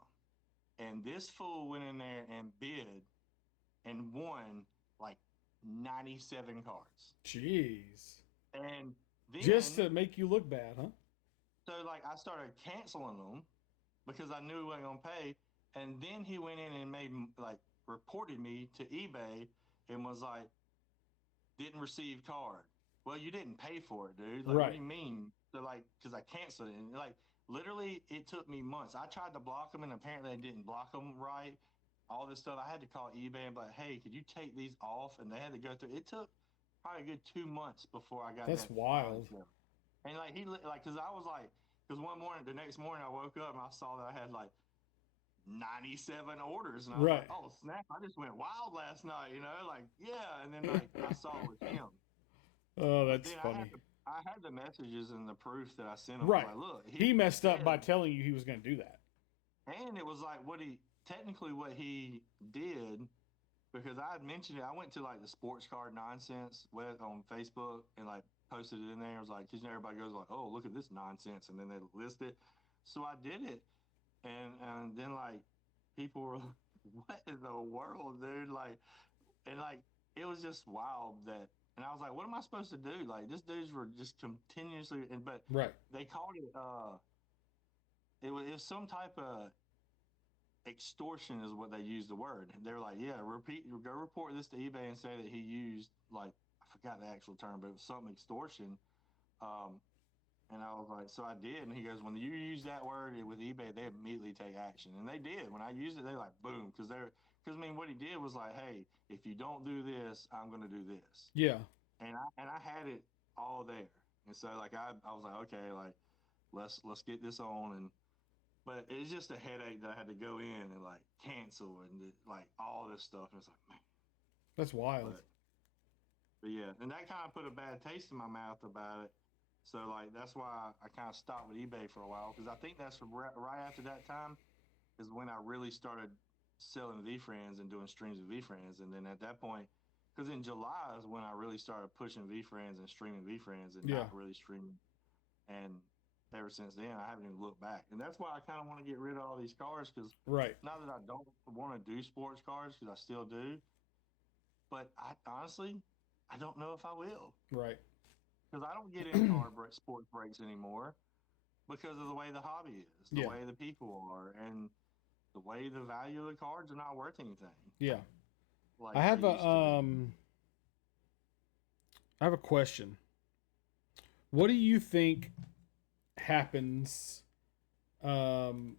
And this fool went in there and bid and won like 97 cards. Jeez. And then, just to make you look bad, huh? So like I started canceling them because I knew he wasn't going to pay. And then he went in and reported me to eBay and was like, didn't receive card. Well, you didn't pay for it, dude. Like, right. What do you mean? So like, because I canceled it. And like, literally, it took me months. I tried to block them, and apparently I didn't block them right. All this stuff. I had to call eBay and be like, hey, could you take these off? And they had to go through. It took probably a good 2 months before I got That's that. wild. And like, because I was like, because the next morning I woke up and I saw that I had like 97 orders, and I was right. like, oh snap, I just went wild last night, like, yeah. And then like I saw it with him. Oh, that's funny. I I had the messages and the proof that I sent him. Right. Like, look, he messed up by telling you he was going to do that. And it was like what he did, because I had mentioned it. I went to like the sports card nonsense on Facebook and like posted it in there. I was like, because everybody goes like, oh, look at this nonsense, and then they list it. So I did it, and then like people were, what in the world, dude? Like, and like it was just wild that. And I was like, what am I supposed to do? Like, this dudes were just continuously, but right. They called it, it was some type of extortion is what they used the word. They were like, yeah, go report this to eBay and say that he used, like, I forgot the actual term, but it was something extortion. And I was like, so I did. And he goes, when you use that word with eBay, they immediately take action. And they did. When I used it, they like, boom. Because I mean, what he did was like, hey, if you don't do this, I'm going to do this. Yeah. And I had it all there. And so like, I was like, okay, like, let's get this on. But it's just a headache that I had to go in and like cancel and like all this stuff. And it's like, man, that's wild. But yeah, and that kind of put a bad taste in my mouth about it. So like that's why I kind of stopped with eBay for a while, because I think that's right after that time is when I really started selling VFriends and doing streams of VFriends. And then at that point, because in July is when I really started pushing VFriends and streaming VFriends and not really streaming. And ever since then, I haven't even looked back. And that's why I kind of want to get rid of all these cars, because not that I don't want to do sports cars, because I still do, but honestly, I don't know if I will. Right. Because I don't get in sports breaks anymore because of the way the hobby is, the way the people are, and the way the value of the cards are not worth anything. Yeah. Like I have a question. What do you think happens when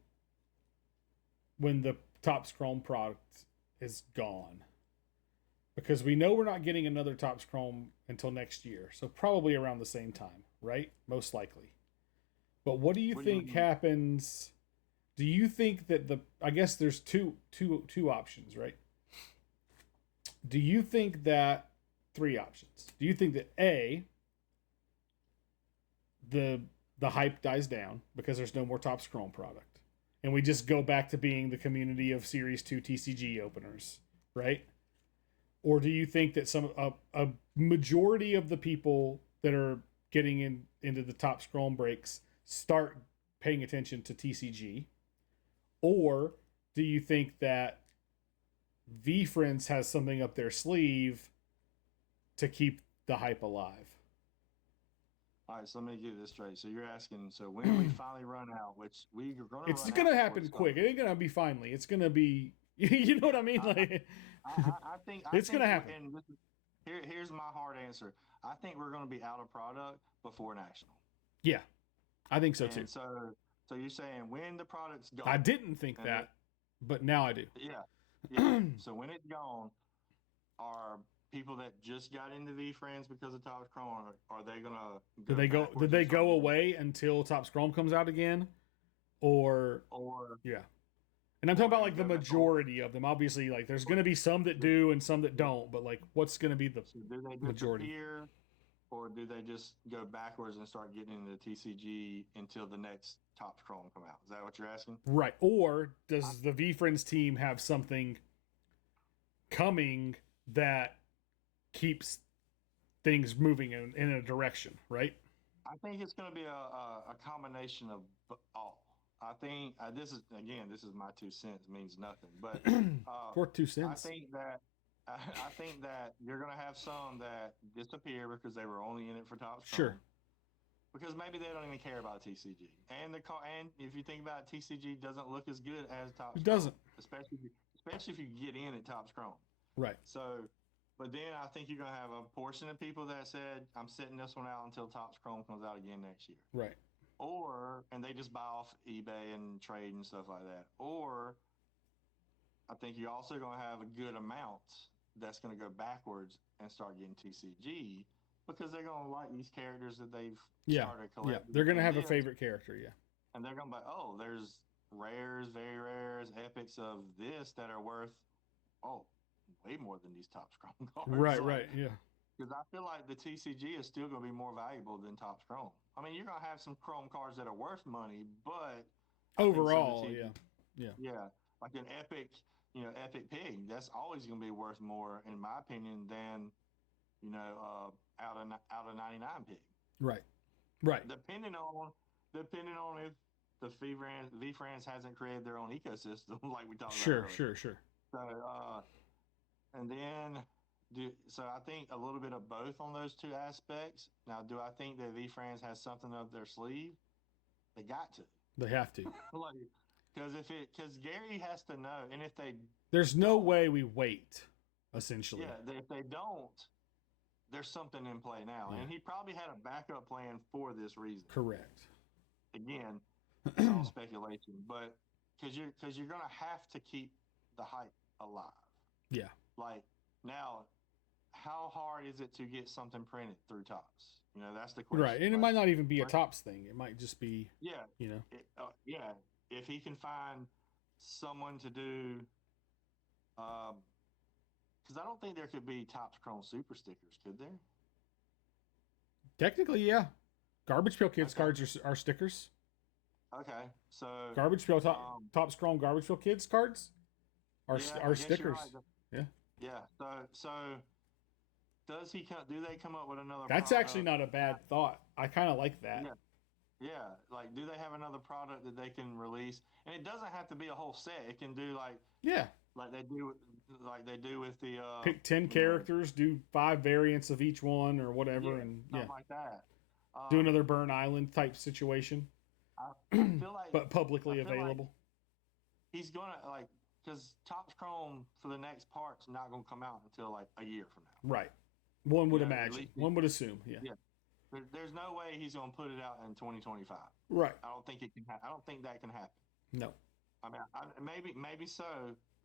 the Topps Chrome product is gone? Because we know we're not getting another Topps Chrome until next year, so probably around the same time, right? Most likely. But what do you think happens? Do you think that I guess there's two options, right? Do you think that three options? Do you think that A, the hype dies down because there's no more Topps Chrome product, and we just go back to being the community of Series 2 TCG openers, right? Or do you think that a majority of the people that are getting into the Topps Chrome breaks start paying attention to TCG? Or do you think that VFriends has something up their sleeve to keep the hype alive? All right, so let me get this straight. So you're asking, so when we finally run out, which we're going to It's going to happen quick. It ain't going to be finally. It's going to be, you know what I mean? I think it's going to happen. And here's my hard answer. I think we're going to be out of product before National. Yeah, I think so too. So you're saying when the product's gone. I didn't think that, but now I do. Yeah. So when it's gone, are people that just got into VFriends because of Topps Chrome, are they going to Did they go away until Topps Chrome comes out again? Or yeah. And I'm talking about like the majority of them. Obviously, like there's going to be some that do and some that don't, but like what's going to be the majority? Or do they just go backwards and start getting into TCG until the next Topps Chrome come out? Is that what you're asking? Right. Or does the VFriends team have something coming that keeps things moving in a direction, right? I think it's going to be a combination of all. I think this is my 2 cents, means nothing, but for 2 cents. I think that you're going to have some that disappear because they were only in it for Topps Chrome. Sure. Because maybe they don't even care about TCG, and if you think about it, TCG doesn't look as good as Topps. It doesn't, especially if you get in at Topps Chrome. Right. So, but then I think you're going to have a portion of people that said, "I'm setting this one out until Topps Chrome comes out again next year." Right. And they just buy off eBay and trade and stuff like that. Or I think you're also going to have a good amount that's going to go backwards and start getting TCG because they're going to like these characters that they've started collecting. Yeah, they're going to have a favorite character, yeah. And they're going to be like, oh, there's rares, very rares, epics of this that are worth, way more than these Topps Chrome cards. Right, yeah. Because I feel like the TCG is still going to be more valuable than Topps Chrome. I mean, you're going to have some Chrome cards that are worth money, but I think some of the Overall, TCG, yeah. yeah, like an Epic, Epic Pig, that's always going to be worth more, in my opinion, than out of 99 Pig. Right. Depending on if the V-Friends hasn't created their own ecosystem, like we talked about earlier. Sure. So, and then so I think a little bit of both on those two aspects. Now, do I think that V-Friends has something up their sleeve? They got to. They have to. Like, because Gary has to know, and if they there's no way we wait. Essentially, yeah, if they don't, there's something in play now, and he probably had a backup plan for this reason. Correct. Again, it's all speculation, but because you're gonna have to keep the hype alive. Yeah. Like now, how hard is it to get something printed through Topps? That's the question. Right, and it might not even be a Topps thing. It might just be yeah. If he can find someone to do, because I don't think there could be Topps Chrome super stickers, could there? Technically, yeah. Garbage Pail Kids cards are stickers. Okay, so Garbage Pail Topps Chrome Garbage Pail Kids cards are stickers. Right. Yeah. So does he come? Do they come up with another? That's product? Actually not a bad thought. I kind of like that. Yeah. Like, do they have another product that they can release? And it doesn't have to be a whole set. It can do like they do with the pick 10 characters, do 5 variants of each one or whatever, and something like that. Do another Burn Island type situation. I feel like, but publicly available. Like he's gonna because Topps Chrome for the next part's not gonna come out until like a year from now. Right. One would imagine. One would assume. Yeah. There's no way he's gonna put it out in 2025. Right. I don't think it can. I don't think that can happen. No. I mean, maybe so.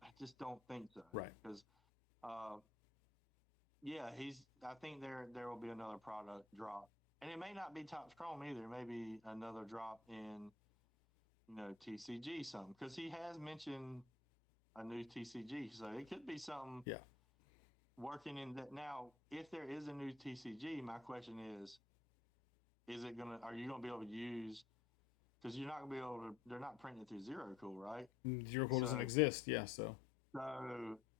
I just don't think so. Right. Because, I think there will be another product drop, and it may not be Topps Chrome either. It may be another drop in, TCG something, because he has mentioned a new TCG, so it could be something. Yeah. Working in that now. If there is a new TCG, my question is are you gonna be able to use? Because you're not gonna be able to. They're not printing it through Zero Cool, right? Zero Cool doesn't exist. Yeah. So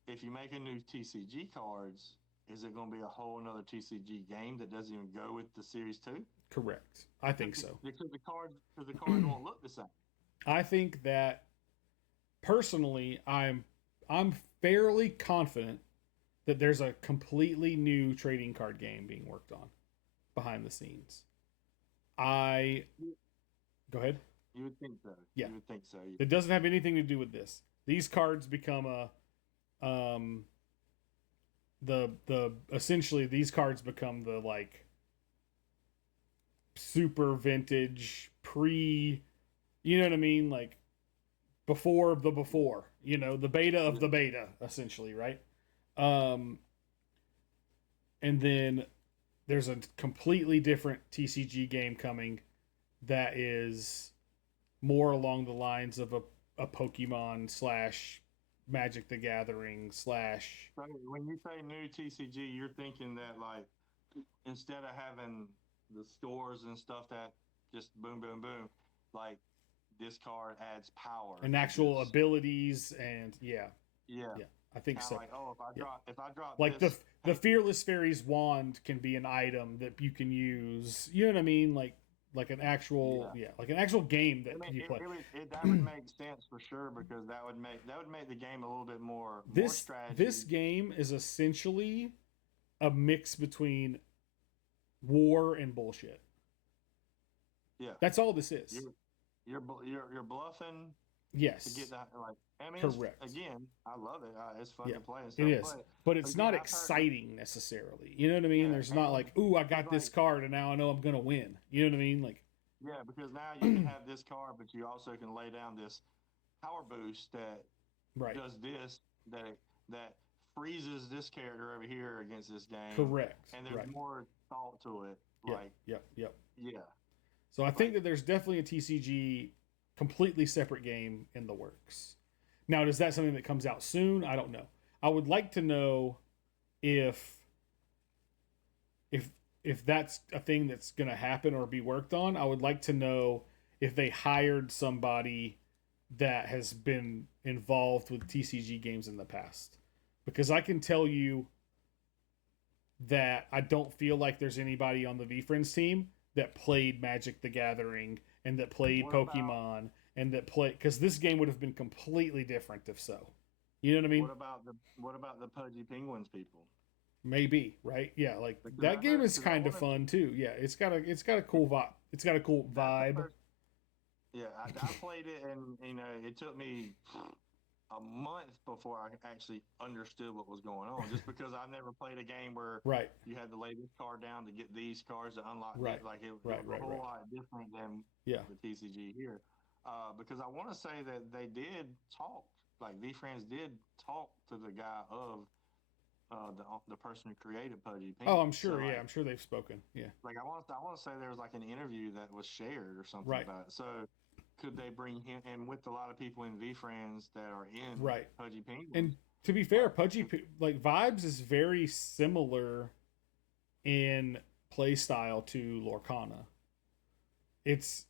if you make a new TCG cards, is it going to be a whole another TCG game that doesn't even go with the Series 2? Correct. I think so. Because the cards won't look the same. I think that personally, I'm fairly confident that there's a completely new trading card game being worked on behind the scenes. Go ahead. You would think so. Yeah. You would think so. It doesn't have anything to do with this. These cards become essentially these cards become the like super vintage you know what I mean? Like before, the beta of the beta, essentially, right? And then there's a completely different TCG game coming that is more along the lines of a Pokemon / Magic the Gathering / So when you say new TCG, you're thinking that like instead of having the stores and stuff that just boom, boom, boom, like this card adds power and actual abilities and yeah, I think so. Like, if I drop like this, the Fearless Fairy's wand can be an item that you can use. You know what I mean? Like an actual like an actual game that you play. That would make sense for sure, because that would make the game a little bit more strategy. This game is essentially a mix between war and bullshit. Yeah, that's all this is. You're bluffing. Yes. To get that, correct. Again, I love it. It's fun to play and stuff. It is, but it's not exciting necessarily. You know what I mean? There's not like, ooh, I got this card and now I know I'm gonna win. You know what I mean? Like, yeah, because now you can have this card, but you also can lay down this power boost that does this that freezes this character over here against this game. Correct. And there's more thought to it. Yep. Yeah. So I think that there's definitely a TCG completely separate game in the works. Now, is that something that comes out soon? I don't know. I would like to know if if that's a thing that's going to happen or be worked on, I would like to know if they hired somebody that has been involved with TCG games in the past. Because I can tell you that I don't feel like there's anybody on the VFriends team that played Magic the Gathering and that played Pokemon and that played, because this game would have been completely different if so. You know what I mean? What about the Pudgy Penguins people? Maybe, right? Yeah, like that game is kind of fun too. Yeah, it's got a cool vibe. It's got a cool vibe. I played it, and it took me a month before I actually understood what was going on. Just because I've never played a game where you had to lay this card down to get these cards to unlock it. Like it was a whole lot different than the TCG here. Because I want to say that they did talk, like VFriends did talk to the guy of the person who created Pudgy Penguins. Oh, I'm sure. So, I'm sure they've spoken. Yeah. Like I want to say there was like an interview that was shared or something about it. So could they bring him? And with a lot of people in VFriends that are in Pudgy Penguins. And to be fair, like Vibes is very similar in play style to Lorcana. It's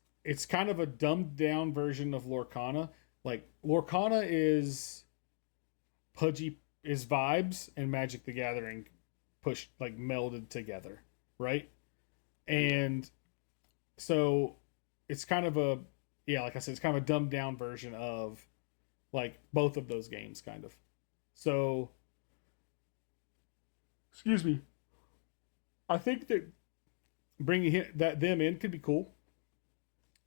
kind of a dumbed down version of Lorcana. Like Lorcana is Pudgy is Vibes and Magic the Gathering pushed, like melded together, right? And so it's kind of a, like I said, it's kind of a dumbed down version of like both of those games, kind of. So, excuse me. I think that bringing them in could be cool.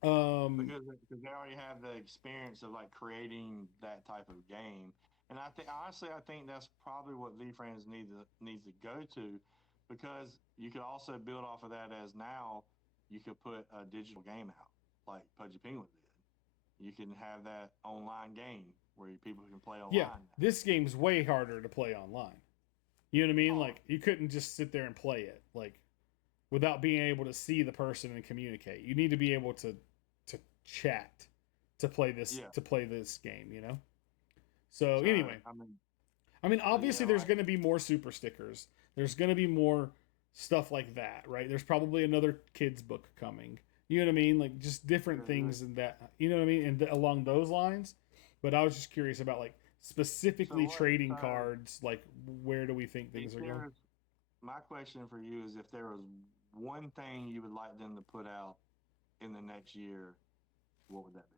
Because they already have the experience of like creating that type of game. And I think that's probably what VFriends needs to go to, because you could also build off of that as now you could put a digital game out like Pudgy Penguins did. You can have that online game where people can play online. Yeah, this game's way harder to play online. You know what I mean? Like you couldn't just sit there and play it like without being able to see the person and communicate. You need to be able to chat to play this game, you know? So anyway, I mean, obviously there's going to be more super stickers. There's going to be more stuff like that, right? There's probably another kids book coming. You know what I mean? Like just different things in that, you know what I mean? And along those lines. But I was just curious about like specifically trading cards. Like where do we think things are going? My question for you is if there was one thing you would like them to put out in the next year, what would that be?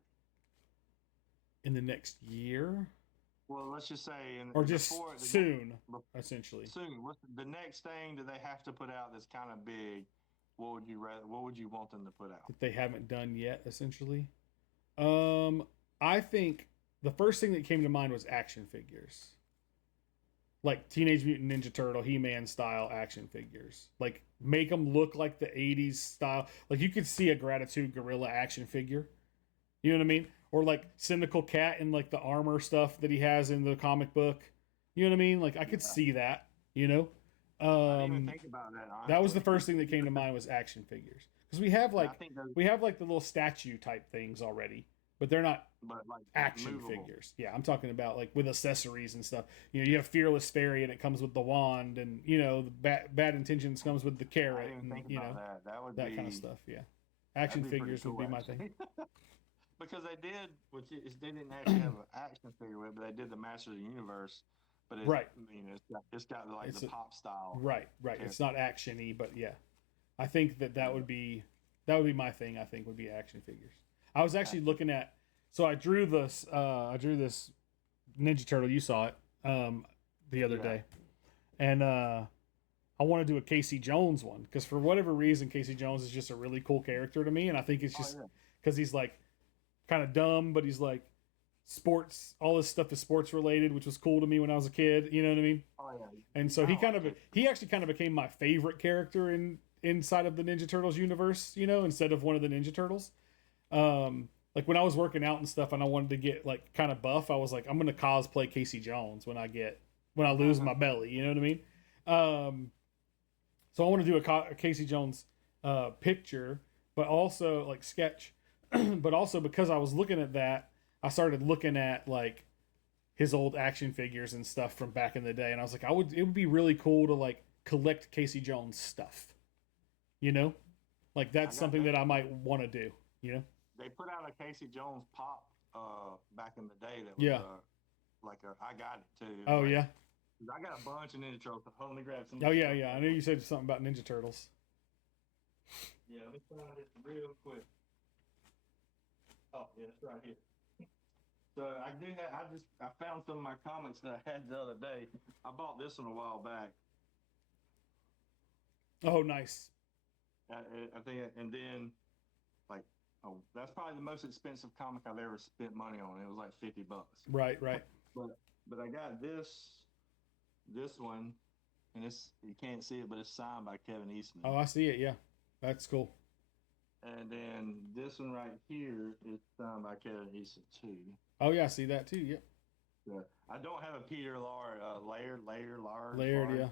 In the next year? Well, let's just say, soon, essentially. Soon. What's the next thing that they have to put out that's kind of big? What would you want them to put out that they haven't done yet? Essentially, I think the first thing that came to mind was action figures, like Teenage Mutant Ninja Turtle, He-Man style action figures. Like make them look like the '80s style. Like you could see a Gratitude Gorilla action figure. You know what I mean? Or like Cynical Cat and like the armor stuff that he has in the comic book. You know what I mean? Like I could see that, you know? I didn't even think about that. Honestly. That was the first thing that came to mind was action figures. Because we have like the little statue type things already, but they're not action figures. Yeah, I'm talking about like with accessories and stuff. You know, you have Fearless Fairy and it comes with the wand, and you know, the Bad Intentions comes with the carrot, and you know that kind of stuff. Yeah, action figures would be my thing. Because they didn't actually have an action figure with it, but they did the Masters of the Universe. But it's, I mean, it's got like the pop style. Right. It's not action-y, but yeah, I think that would be my thing. I think would be action figures. I was actually looking at, so I drew this Ninja Turtle. You saw it the other day, and I want to do a Casey Jones one because for whatever reason, Casey Jones is just a really cool character to me, and I think it's just because he's like kind of dumb, but he's like sports. All this stuff is sports related, which was cool to me when I was a kid. You know what I mean? Oh yeah. And so he actually kind of became my favorite character inside of the Ninja Turtles universe. You know, instead of one of the Ninja Turtles. Like when I was working out and stuff, and I wanted to get like kind of buff, I was like, I'm gonna cosplay Casey Jones when I lose my belly. You know what I mean? So I want to do a Casey Jones picture, but also like sketch. But also because I was looking at that, I started looking at like his old action figures and stuff from back in the day, and I was like, it would be really cool to like collect Casey Jones stuff. You know, like that's something that I might want to do. You know, they put out a Casey Jones pop back in the day that was I got it too. Oh yeah. I got a bunch of Ninja Turtles. Hold me, grab some. Oh yeah, yeah. I knew you said something about Ninja Turtles. Yeah, let me find it real quick. Oh yeah, it's right here. So I do have. I found some of my comics that I had the other day. I bought this one a while back. Oh, nice. I think, and then that's probably the most expensive comic I've ever spent money on. It was like $50. Right. But I got this one, and you can't see it, but it's signed by Kevin Eastman. Oh, I see it. Yeah, that's cool. And then this one right here is signed by Kevin Eastman too. Oh yeah, I see that too. Yep. Yeah. I don't have a Peter Laird. Yeah.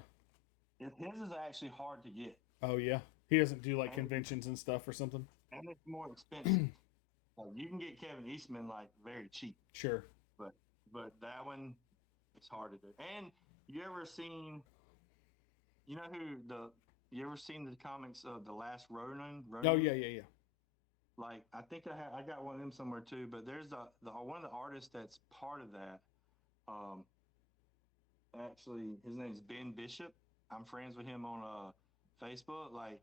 His is actually hard to get. Oh yeah, he doesn't do like conventions and stuff or something. And it's more expensive. You can get Kevin Eastman like very cheap. Sure. But that one, it's hard to do. And you ever seen the comics of The Last Ronin? Oh yeah. Like I think I got one of them somewhere too. But there's one of the artists that's part of that. Actually, his name's Ben Bishop. I'm friends with him on Facebook. Like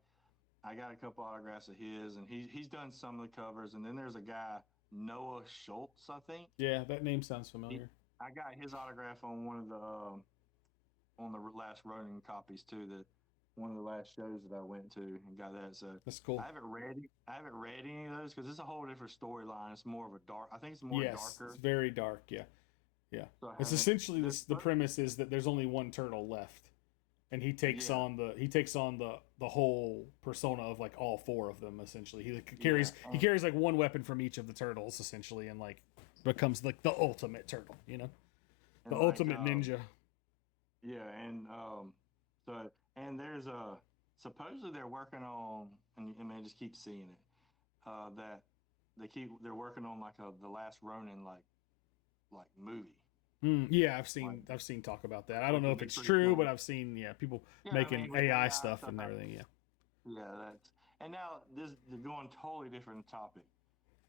I got a couple autographs of his, and he's done some of the covers. And then there's a guy, Noah Schultz, I think. Yeah, that name sounds familiar. I got his autograph on one of the on the Last Ronin copies too. That one of the last shows that I went to and got that. So that's cool. I haven't read any of those because it's a whole different storyline. It's more of a dark. I think it's more darker. It's very dark. Yeah. So it's essentially the premise is that there's only one turtle left, and he takes on the whole persona of like all four of them. Essentially, he carries like one weapon from each of the turtles essentially, and like becomes like the ultimate turtle. You know, the ultimate ninja. Yeah, and there's supposedly they're working on, and I just keep seeing it, that they're working on like the Last Ronin like movie. Yeah, I've seen talk about that. I don't know if it's true, but I've seen people making AI stuff and everything. Yeah, and now this is going totally different topic.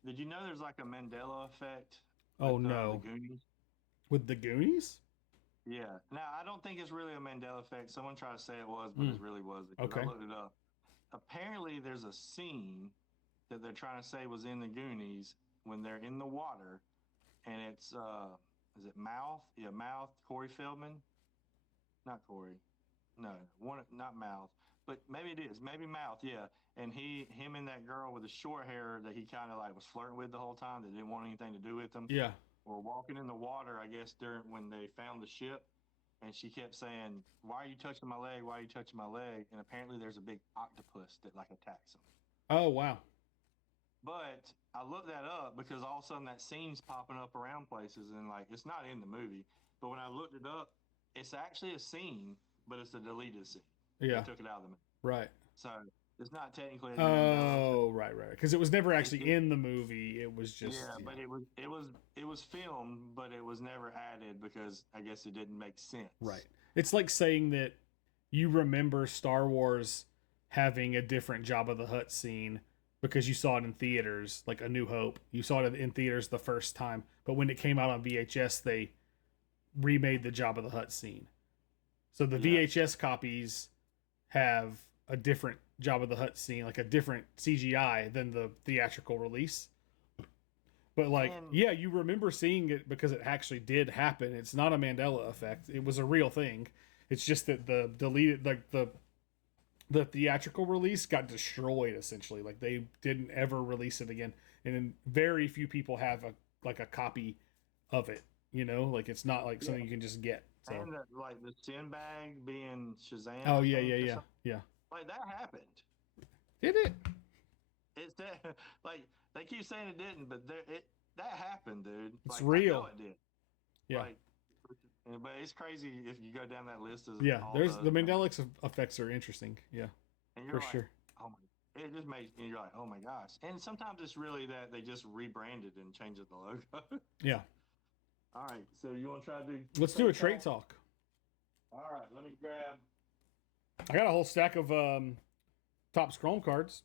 Did you know there's like a Mandela effect? Oh no, the Goonies? With the Goonies? Yeah. Now I don't think it's really a Mandela effect. Someone tried to say it was, but it really wasn't. Okay. I looked it up. Apparently, there's a scene that they're trying to say was in the Goonies when they're in the water, and it's is it Mouth? Yeah, Mouth. Corey Feldman. Not Corey. No, not Mouth. But maybe it is. Maybe Mouth. Yeah. And him and that girl with the short hair that he kind of like was flirting with the whole time that didn't want anything to do with him. Yeah. Were walking in the water, I guess, when they found the ship, and she kept saying, "Why are you touching my leg? Why are you touching my leg?" And apparently, there's a big octopus that like attacks him. Oh wow. But I looked that up because all of a sudden that scene's popping up around places, and like it's not in the movie. But when I looked it up, it's actually a scene, but it's a deleted scene. Yeah. They took it out of the movie. Right. So it's not technically. Right. Because it was never actually in the movie. It was just. Yeah, but it was filmed, but it was never added because I guess it didn't make sense. Right. It's like saying that you remember Star Wars having a different Jabba the Hutt scene because you saw it in theaters, like A New Hope. You saw it in theaters the first time, but when it came out on VHS, they remade the Jabba the Hutt scene. So the VHS copies have a different Jabba the Hutt scene, like a different CGI than the theatrical release. But you remember seeing it because it actually did happen. It's not a Mandela effect. It was a real thing. It's just that the deleted, like the theatrical release got destroyed essentially. Like they didn't ever release it again. And then very few people have a copy of it, like it's not like something you can just get. So. And the sin bag being Shazam. Oh yeah. Like that happened. Did it? It's that they keep saying it didn't, but that happened, dude. It's real. I know it did. Yeah. But it's crazy if you go down that list. There's the Mandela effects are interesting. Yeah, and you're sure. Oh my! It just makes you're like, oh my gosh. And sometimes it's really that they just rebranded and changed the logo. Yeah. All right. So you want to try to do? Let's do a trait talk. All right. Let me grab. I got a whole stack of Topps Chrome cards.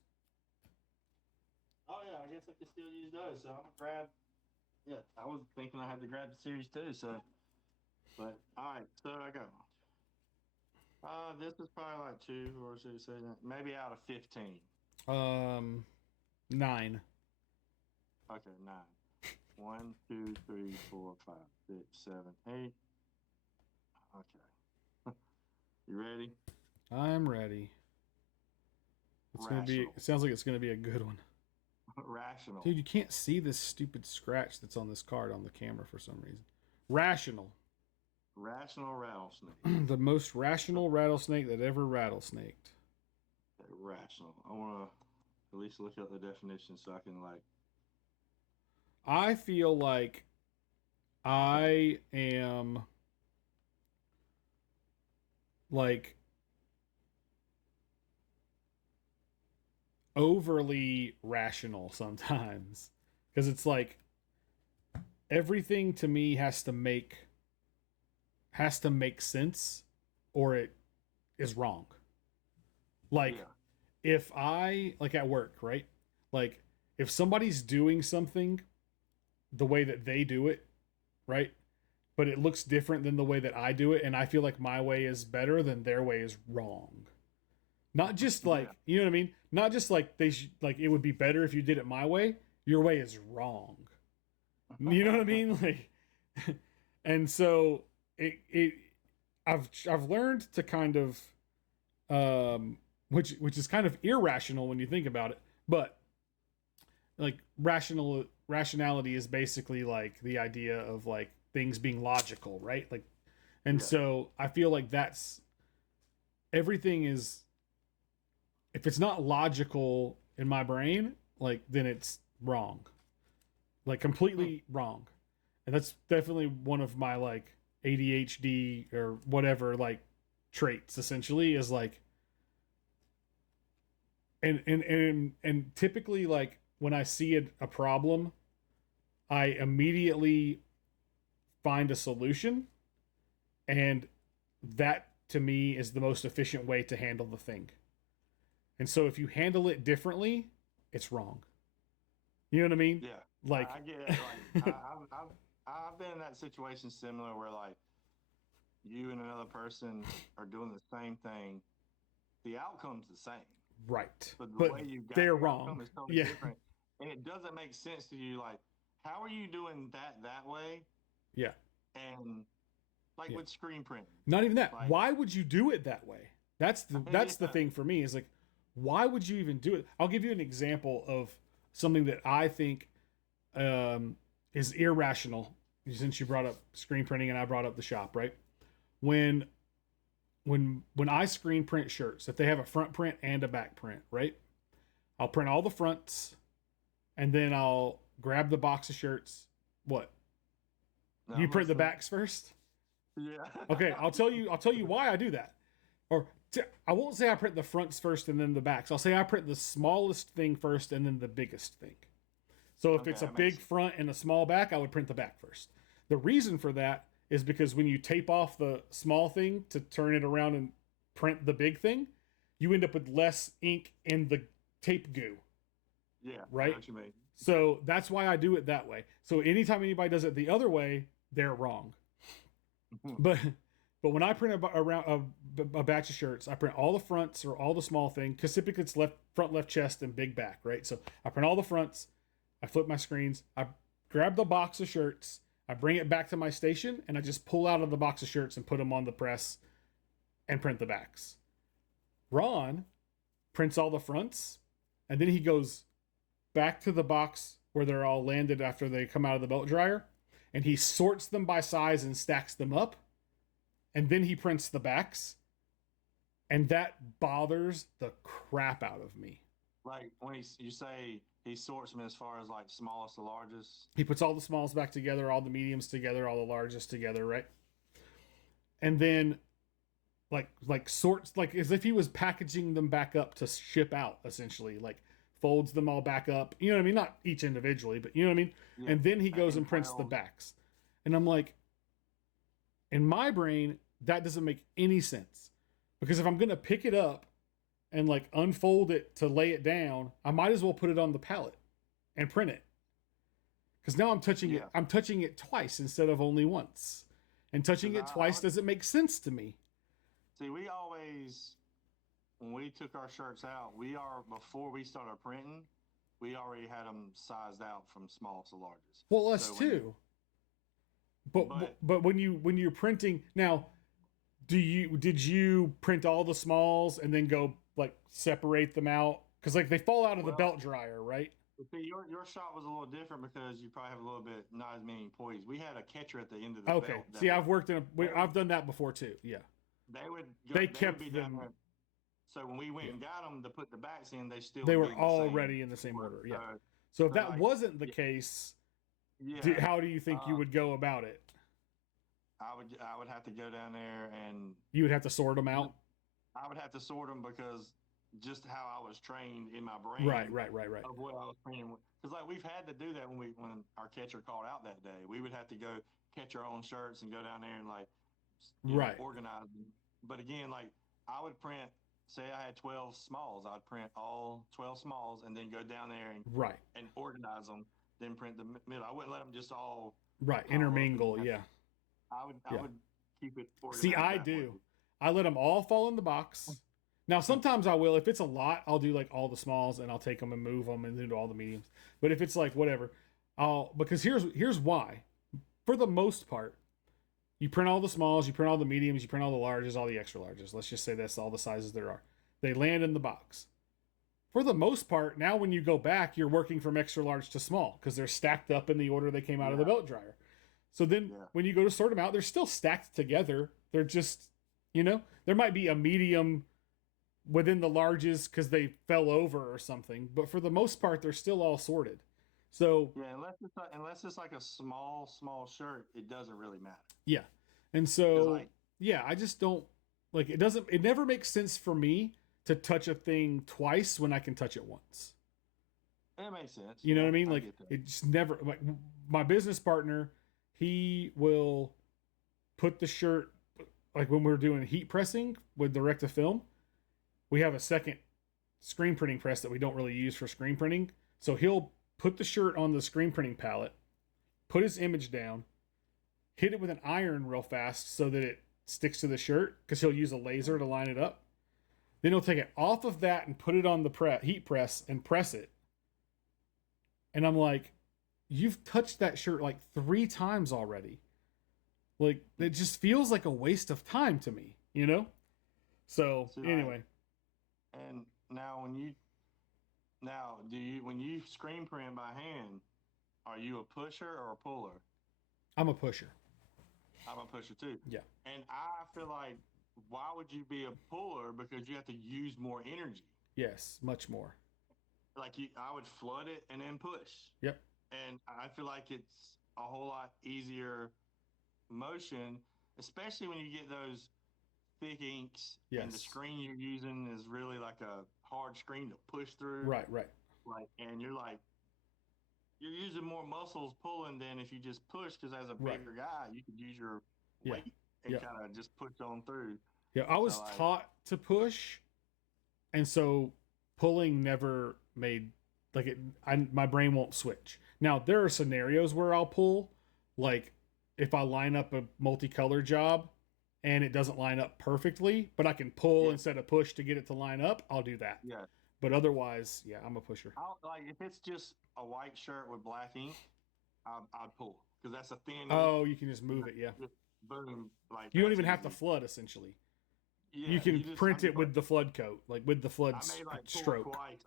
Oh yeah, I guess I can still use those. So I'm gonna grab. Yeah, I was thinking I had to grab the series too. So, but all right, so I go. This is probably like 2 or should I say that? Maybe out of 15. 9. Okay, 9. 1, 2, 3, 4, 5, 6, 7, 8. Okay. You ready? I'm ready. It's gonna be. It sounds like it's gonna be a good one. Rational. Dude, you can't see this stupid scratch that's on this card on the camera for some reason. Rational. Rational rattlesnake. The most rational rattlesnake that ever rattlesnaked. Rational. I want to at least look up the definition so I can like. I feel like I am like overly rational sometimes because it's like everything to me has to make sense or it is wrong. Like if I like at work, right? Like if somebody's doing something the way that they do it, right? But it looks different than the way that I do it and I feel like my way is better than their way is wrong. Not just like, you know what I mean? Not just like like it would be better if you did it my way. Your way is wrong. You know what I mean? Like, and so I've learned to kind of, which is kind of irrational when you think about it, but like rationality is basically like the idea of like things being logical, right? Like, and so I feel like that's everything is. If it's not logical in my brain, like then it's wrong, like completely wrong, and that's definitely one of my like ADHD or whatever like traits. Essentially, is like, and typically like when I see a problem, I immediately find a solution, and that to me is the most efficient way to handle the thing. And so if you handle it differently, it's wrong. You know what I mean? Yeah. Like I get it. Like I've been in that situation similar where like you and another person are doing the same thing. The outcome's the same. Right. But the but way you got they're the wrong. outcome is totally different. And it doesn't make sense to you. Like, how are you doing that way? Yeah. And like with screen printing. Not even that. Like, why would you do it that way? That's the thing for me is like, why would you even do it? I'll give you an example of something that I think is irrational. Since you brought up screen printing and I brought up the shop, right? When I screen print shirts, if they have a front print and a back print, right? I'll print all the fronts, and then I'll grab the box of shirts. What? No, you print the backs first? Yeah. Okay, I'll tell you why I do that. Or I won't say I print the fronts first and then the backs. I'll say I print the smallest thing first and then the biggest thing. So if it's a big front and a small back, I would print the back first. The reason for that is because when you tape off the small thing to turn it around and print the big thing, you end up with less ink in the tape goo. Yeah. Right? I know what you mean. So that's why I do it that way. So anytime anybody does it the other way, they're wrong. But when I print a batch of shirts, I print all the fronts or all the small thing, because typically it's front, left chest, and big back, right? So I print all the fronts, I flip my screens, I grab the box of shirts, I bring it back to my station, and I just pull out of the box of shirts and put them on the press and print the backs. Ron prints all the fronts, and then he goes back to the box where they're all landed after they come out of the belt dryer, and he sorts them by size and stacks them up. And then he prints the backs, and that bothers the crap out of me. Like when you say he sorts them as far as like smallest to largest. He puts all the smalls back together, all the mediums together, all the largest together, right? And then like sorts, like as if he was packaging them back up to ship out, essentially. Like folds them all back up. You know what I mean? Not each individually, but you know what I mean? Yeah. And then he goes and prints the backs. And I'm like, in my brain, that doesn't make any sense. Because if I'm going to pick it up and like unfold it to lay it down, I might as well put it on the pallet and print it. Because now I'm touching it. I'm touching it twice instead of only once. And touching it twice doesn't make sense to me. See, we always, when we took our shirts out, before we started printing, we already had them sized out from smalls to larges. Well, us too. But when you're printing now, did you print all the smalls and then go like separate them out? Because like they fall out of the belt dryer, right? See, your shop was a little different because you probably have a little bit not as many employees. We had a catcher at the end of the belt. Okay. See, I've done that before too. Yeah. They kept them. So when we went and got them to put the backs in, they were already in the same order. Yeah. So if that wasn't the case, how do you think you would go about it? I would have to go down there and you would have to sort them out. I would have to sort them because just how I was trained in my brain. Right. Of what I was training with. Because like we've had to do that when our catcher called out that day. We would have to go catch our own shirts and go down there and like organize them. But again, like I would print. Say I had 12 smalls, I'd print all 12 smalls and then go down there and organize them. Then print the middle. I wouldn't let them just all intermingle. Yeah. I would keep it organized. See, I do. I let them all fall in the box. Now, sometimes I will. If it's a lot, I'll do like all the smalls and I'll take them and move them and then do all the mediums. But if it's like whatever, because here's why. For the most part, you print all the smalls, you print all the mediums, you print all the larges, all the extra larges. Let's just say that's all the sizes there are. They land in the box. For the most part, now when you go back, you're working from extra large to small because they're stacked up in the order they came out of the belt dryer. So then when you go to sort them out, they're still stacked together. They're just, there might be a medium within the larges because they fell over or something. But for the most part, they're still all sorted. So unless it's like a small shirt, it doesn't really matter. Yeah. And so I just don't like it never makes sense for me to touch a thing twice when I can touch it once. That makes sense. You know what I mean? Like it's never like my business partner, he will put the shirt like when we're doing heat pressing with direct to film, we have a second screen printing press that we don't really use for screen printing. So he'll put the shirt on the screen printing pallet, put his image down, hit it with an iron real fast so that it sticks to the shirt because he'll use a laser to line it up. Then he'll take it off of that and put it on the heat press and press it. And I'm like, you've touched that shirt like 3 times already. Like, it just feels like a waste of time to me, So, anyway. And now when you screen print by hand, are you a pusher or a puller? I'm a pusher. I'm a pusher too. Yeah. And I feel like, why would you be a puller? Because you have to use more energy. Yes, much more. Like I would flood it and then push. Yep. And I feel like it's a whole lot easier motion, especially when you get those thick inks. Yes. And the screen you're using is really like a hard screen to push through. Right. And you're using more muscles pulling than if you just push, because as a bigger guy, you could use your weight and kind of just push on through. Yeah, I was taught to push, and so pulling never made my brain won't switch. Now there are scenarios where I'll pull, like if I line up a multicolor job and it doesn't line up perfectly, but I can pull instead of push to get it to line up, I'll do that. Yeah. But otherwise, I'm a pusher. If it's just a white shirt with black ink, I'd pull because that's a thin. Oh, you can just move it, yeah. Just boom, you don't even have to flood essentially. Yeah, you can print it with the flood coat, like with the flood stroke. Twice.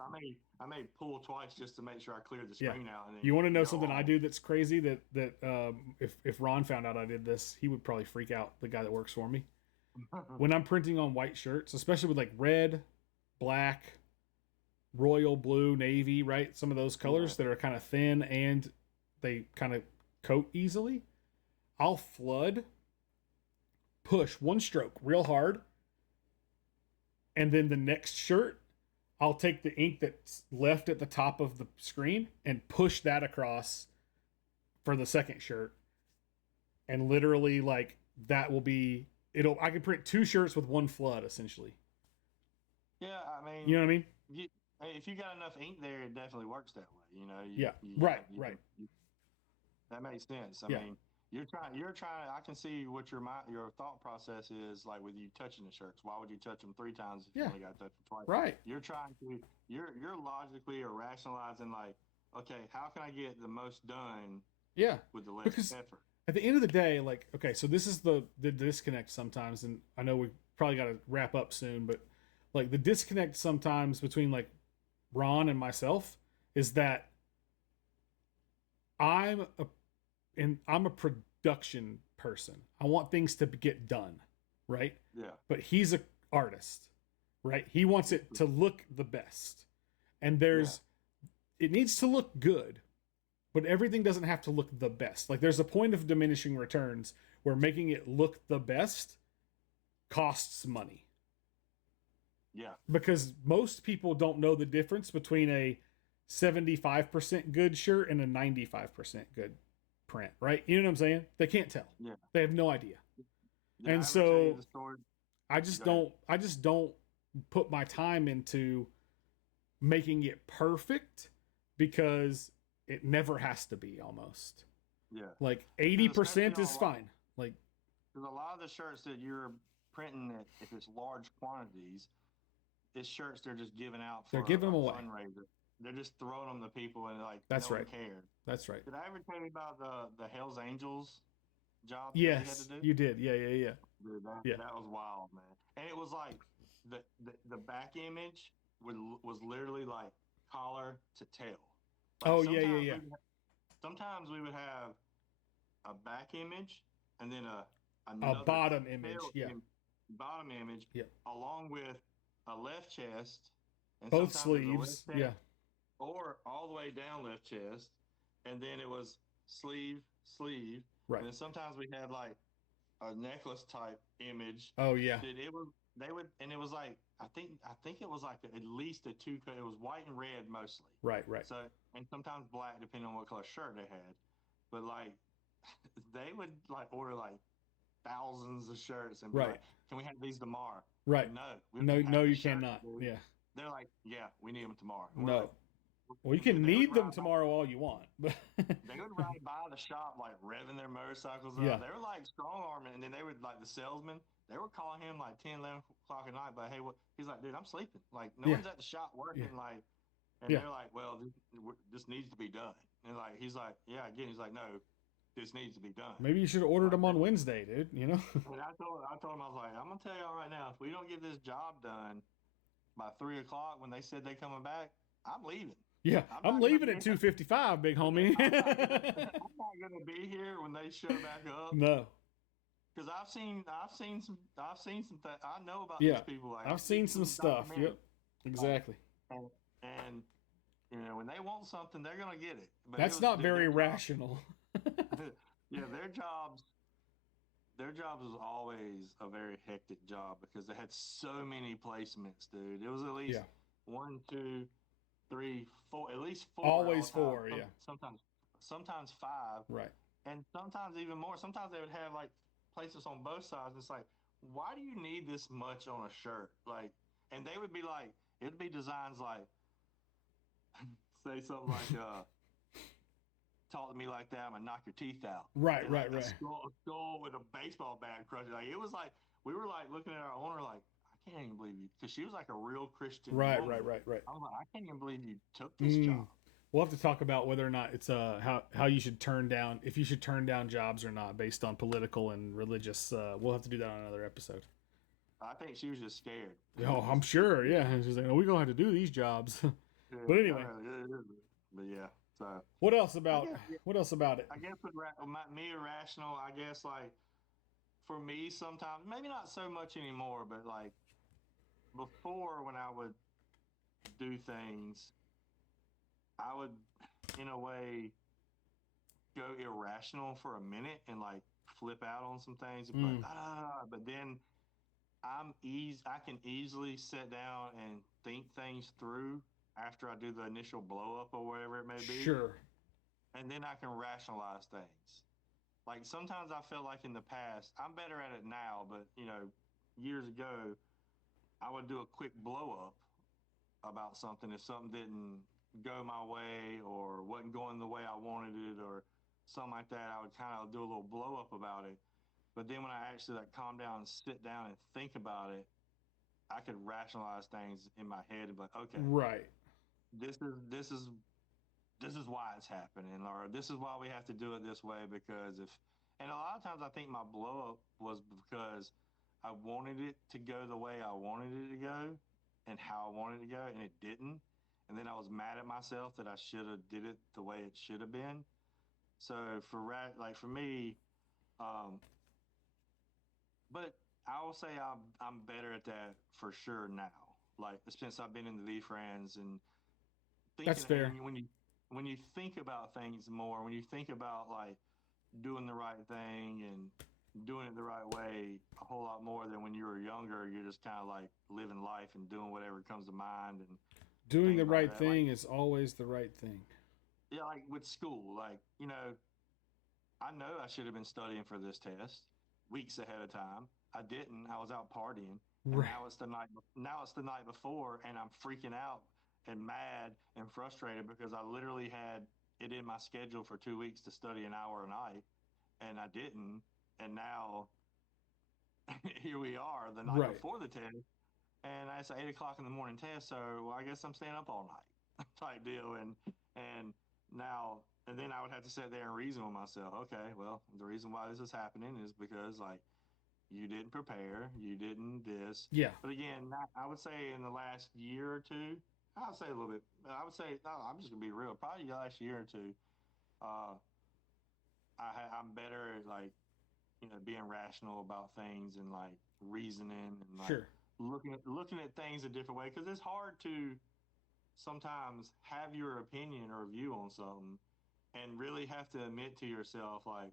I may pull twice just to make sure I clear the screen out. And then, you want to know something I do that's crazy? That if Ron found out I did this, he would probably freak out. The guy that works for me. When I'm printing on white shirts, especially with like red, black, royal blue, navy, right? Some of those colors that are kind of thin and they kind of coat easily. I'll flood, push one stroke real hard, and then the next shirt, I'll take the ink that's left at the top of the screen and push that across for the second shirt. And literally, like, that will be I can print 2 shirts with 1 flood essentially. Yeah, I mean, you know what I mean? If you got enough ink there, it definitely works that way. Right. That makes sense. I Yeah. mean, you're trying. I can see what your thought process is like with you touching the shirts. Why would you touch them 3 times if you only got to touch them twice? Right. You're trying to. You're logically or rationalizing like, okay, how can I get the most done? Yeah. With the less because effort. At the end of the day, like, okay, so this is the disconnect sometimes, and I know we probably got to wrap up soon, but like the disconnect sometimes between like Ron and myself is that I'm a production person. I want things to get done, right? Yeah. But he's an artist, right? He wants it to look the best. And it needs to look good, but everything doesn't have to look the best. Like there's a point of diminishing returns where making it look the best costs money. Yeah. Because most people don't know the difference between a 75% good shirt and a 95% good print, right? You know what I'm saying? They can't tell. Yeah. They have no idea. And so I just don't put my time into making it perfect because it never has to be almost. Yeah. Like 80% is fine. Like, because a lot of the shirts that you're printing, if it's large quantities, it's shirts they're just giving out for they're giving them away. Fundraiser. They're just throwing them to people and like that's no right. one cared. That's right. Did I ever tell you about the Hell's Angels job yes, that they had to do? You did. Yeah. Dude, that was wild, man. And it was like the back image was literally like collar to tail. Like yeah. Sometimes we would have a back image and then a bottom image, bottom image, along with a left chest, and both sleeves, or all the way down left chest, and then it was sleeve, right. And then sometimes we had like a necklace type image. Oh yeah. It was like I think it was like at least a 2 color. It was white and red mostly. Right. So and sometimes black depending on what color shirt they had, but like they would like order like thousands of shirts and be like, can we have these tomorrow? Right. No, you cannot. Dude. Yeah. They're like, yeah, we need them tomorrow. No. Like, well, you can need them tomorrow all you want. But they would ride by the shop like revving their motorcycles up. They were like strong arming, and then they would like the salesman. They were calling him like 10, 11 o'clock at night. But hey, he's like, dude, I'm sleeping. Like no one's at the shop working. Like, and they're like, well, this needs to be done. And like he's like, yeah, again, he's like, no, this needs to be done. Maybe you should have ordered them on Wednesday, dude. You know. And I told him, I was like, I'm gonna tell y'all right now, if we don't get this job done by 3 o'clock when they said they coming back, I'm leaving. Yeah, I'm leaving at 2:55, big homie. I'm not gonna be here when they show back up. No. Because I've seen some I know about these people. Like, I've seen some stuff. Yep, exactly. And you know, when they want something, they're gonna get it. But that's not very rational. Yeah, their jobs was always a very hectic job because they had so many placements, dude. It was at least 1, 2, 3, 4, at least 4. Always 4, Sometimes 5. Right. And sometimes even more. Sometimes they would have like places on both sides. It's like, why do you need this much on a shirt? Like, and they would be like, it'd be designs like, say something like, talk to me like that, I'm gonna knock your teeth out. Right. A skull with a baseball bat crushed. Like it was like we were like looking at our owner like, I can't even believe you, because she was like a real Christian. Right. I was like, I can't even believe you took this job. We'll have to talk about whether or not it's how you should turn down, if you should turn down jobs or not based on political and religious. We'll have to do that on another episode. I think she was just scared. Oh, I'm sure. Yeah, she's like, we're gonna have to do these jobs. But anyway. But yeah. So what else about it? I guess with me irrational, I guess like for me sometimes, maybe not so much anymore, but like before when I would do things, I would in a way go irrational for a minute and like flip out on some things and but then I can easily sit down and think things through after I do the initial blow up or whatever it may be. Sure. And then I can rationalize things. like sometimes I felt like in the past, I'm better at it now, but years ago, I would do a quick blow up about something if something didn't go my way or wasn't going the way I wanted it or something like that. I would kind of do a little blow up about it. But then when I actually like calm down and sit down and think about it, I could rationalize things in my head and be like, okay, Right. this is why it's happening, or this is why we have to do it this way because if. And a lot of times I think my blow up was because I wanted it to go the way I wanted it to go and how I wanted it to go, and it didn't. And then I was mad at myself that I should have did it the way it should have been. So like for me, um, but I will say I'm better at that for sure now. Like since I've been in the V Friends and That's thinking, fair. and when you think about things more, when you think about like doing the right thing and doing it the right way a whole lot more than when you were younger, you're just kind of like living life and doing whatever comes to mind and Doing things the like right that. Like thing is always the right thing. yeah, like with school, like I know I should have been studying for this test weeks ahead of time. I didn't. I was out partying, and Right. now it's the night. Now it's the night before, and I'm freaking out and mad and frustrated because I literally had it in my schedule for 2 weeks to study an hour a night, and I didn't. And now here we are, the night Right. before the test, and it's an 8 o'clock in the morning test. So well, I guess I'm staying up all night, type deal. And now and then I would have to sit there and reason with myself. Okay, well, the reason why this is happening is because like you didn't prepare, you didn't this. Yeah. But again, I would say in the last year or two, I would say a little bit. I would say no, I'm just gonna be real. Probably the last year or two, uh, I'm better at like being rational about things and like reasoning and like Sure. looking at things a different way because it's hard to sometimes have your opinion or view on something and really have to admit to yourself like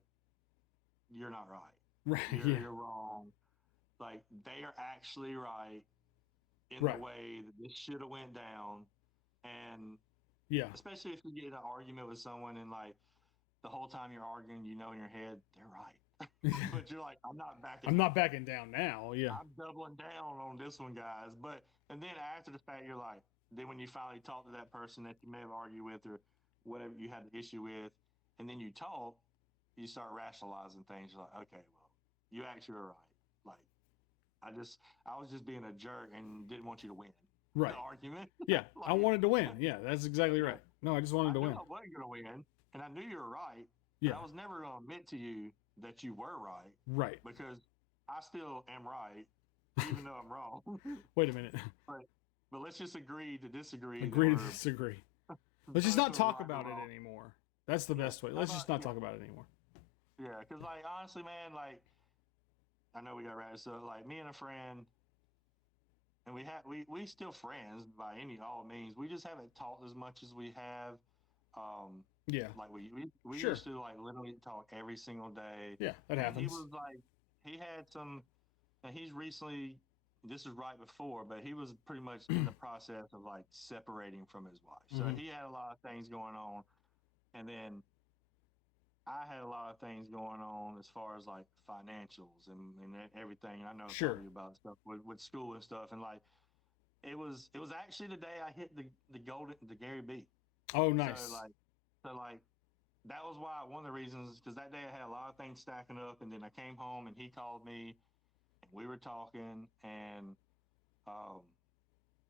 you're not right. Right. You're Yeah. you're wrong. Like they are actually right in the Right. way that this should have went down. And Yeah. especially if you get in an argument with someone and like the whole time you're arguing, in your head, they're right. But you're like, I'm not backing I'm not down. backing down now. Yeah. I'm doubling down on this one, guys. And then after the fact, you're like, then when you finally talk to that person that you may have argued with or whatever you had the issue with, and then you talk, you start rationalizing things. You're like, okay, well, you actually are right. Like, I was just being a jerk and didn't want you to win the Right. argument. Yeah. I Like, wanted to win. Yeah. That's exactly right. No, I just wanted I to knew win. I wasn't going to win, and I knew you were right, but Yeah. I was never going to admit to you that you were right Right. because I still am right, even though I'm wrong. Wait a minute. but but let's just agree to disagree that Agree to we're disagree. Let's just both not are talk right or about it wrong. anymore. That's the Yeah. best way. How Let's about just not talk about it anymore. yeah? Because like honestly, man, like I know we got right. So like me and a friend, and we still friends by any all means. We just haven't talked as much as we have. Um, Yeah. like we Sure. used to like literally talk every single day, Yeah. That and he happens. was like he had some, and he's recently. This is right before, but he was pretty much in the process of like separating from his wife. So Mm-hmm. he had a lot of things going on, and then I had a lot of things going on as far as like financials and everything. I know I've Sure. told you about stuff with school and stuff, and like it was actually the day I hit the Gary B. Oh, So nice. like that was why one of the reasons because that day I had a lot of things stacking up, and then I came home and he called me and we were talking um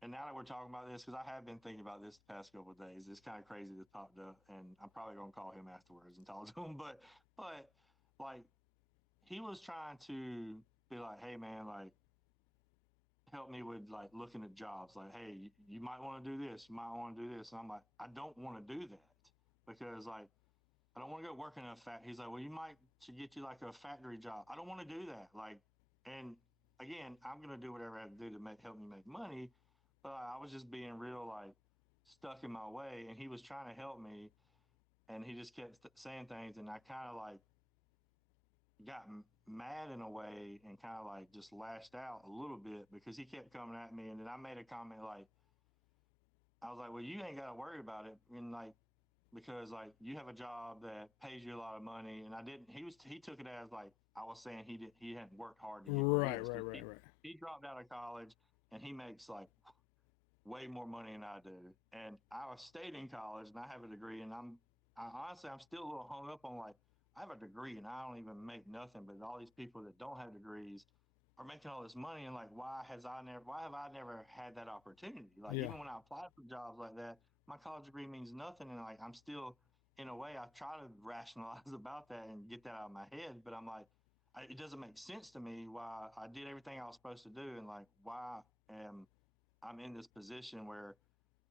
and now that we're talking about this, because I have been thinking about this the past couple of days, it's kind of crazy that popped up, and I'm probably gonna call him afterwards and talk to him. But like he was trying to be like, hey man, like help me with like looking at jobs. Like, hey, you might want to do this, you might want to do this, and I'm like, I don't want to do that because like I don't want to go work in a factory. He's like, well, you might should get you like a factory job. I don't want to do that. Like, and again, I'm gonna do whatever I have to do to help me make money. But I was just being real like stuck in my way, and he was trying to help me, and he just kept saying things, and I kind of like got mad in a way, and kind of like just lashed out a little bit because he kept coming at me, and then I made a comment like, I was like, well, you ain't got to worry about it, and like because like you have a job that pays you a lot of money, and I didn't. He took it as like I was saying he hadn't worked hard to get where he Right, is. right, 'Cause right, right. he dropped out of college and he makes like way more money than I do. And I stayed in college and I have a degree, and honestly I'm still a little hung up on like I have a degree and I don't even make nothing, but all these people that don't have degrees are making all this money, and like why have I never had that opportunity? Like Yeah. even when I apply for jobs like that, my college degree means nothing, and like I'm still in a way I try to rationalize about that and get that out of my head, but I'm like it doesn't make sense to me why I did everything I was supposed to do, and like why am I'm in this position where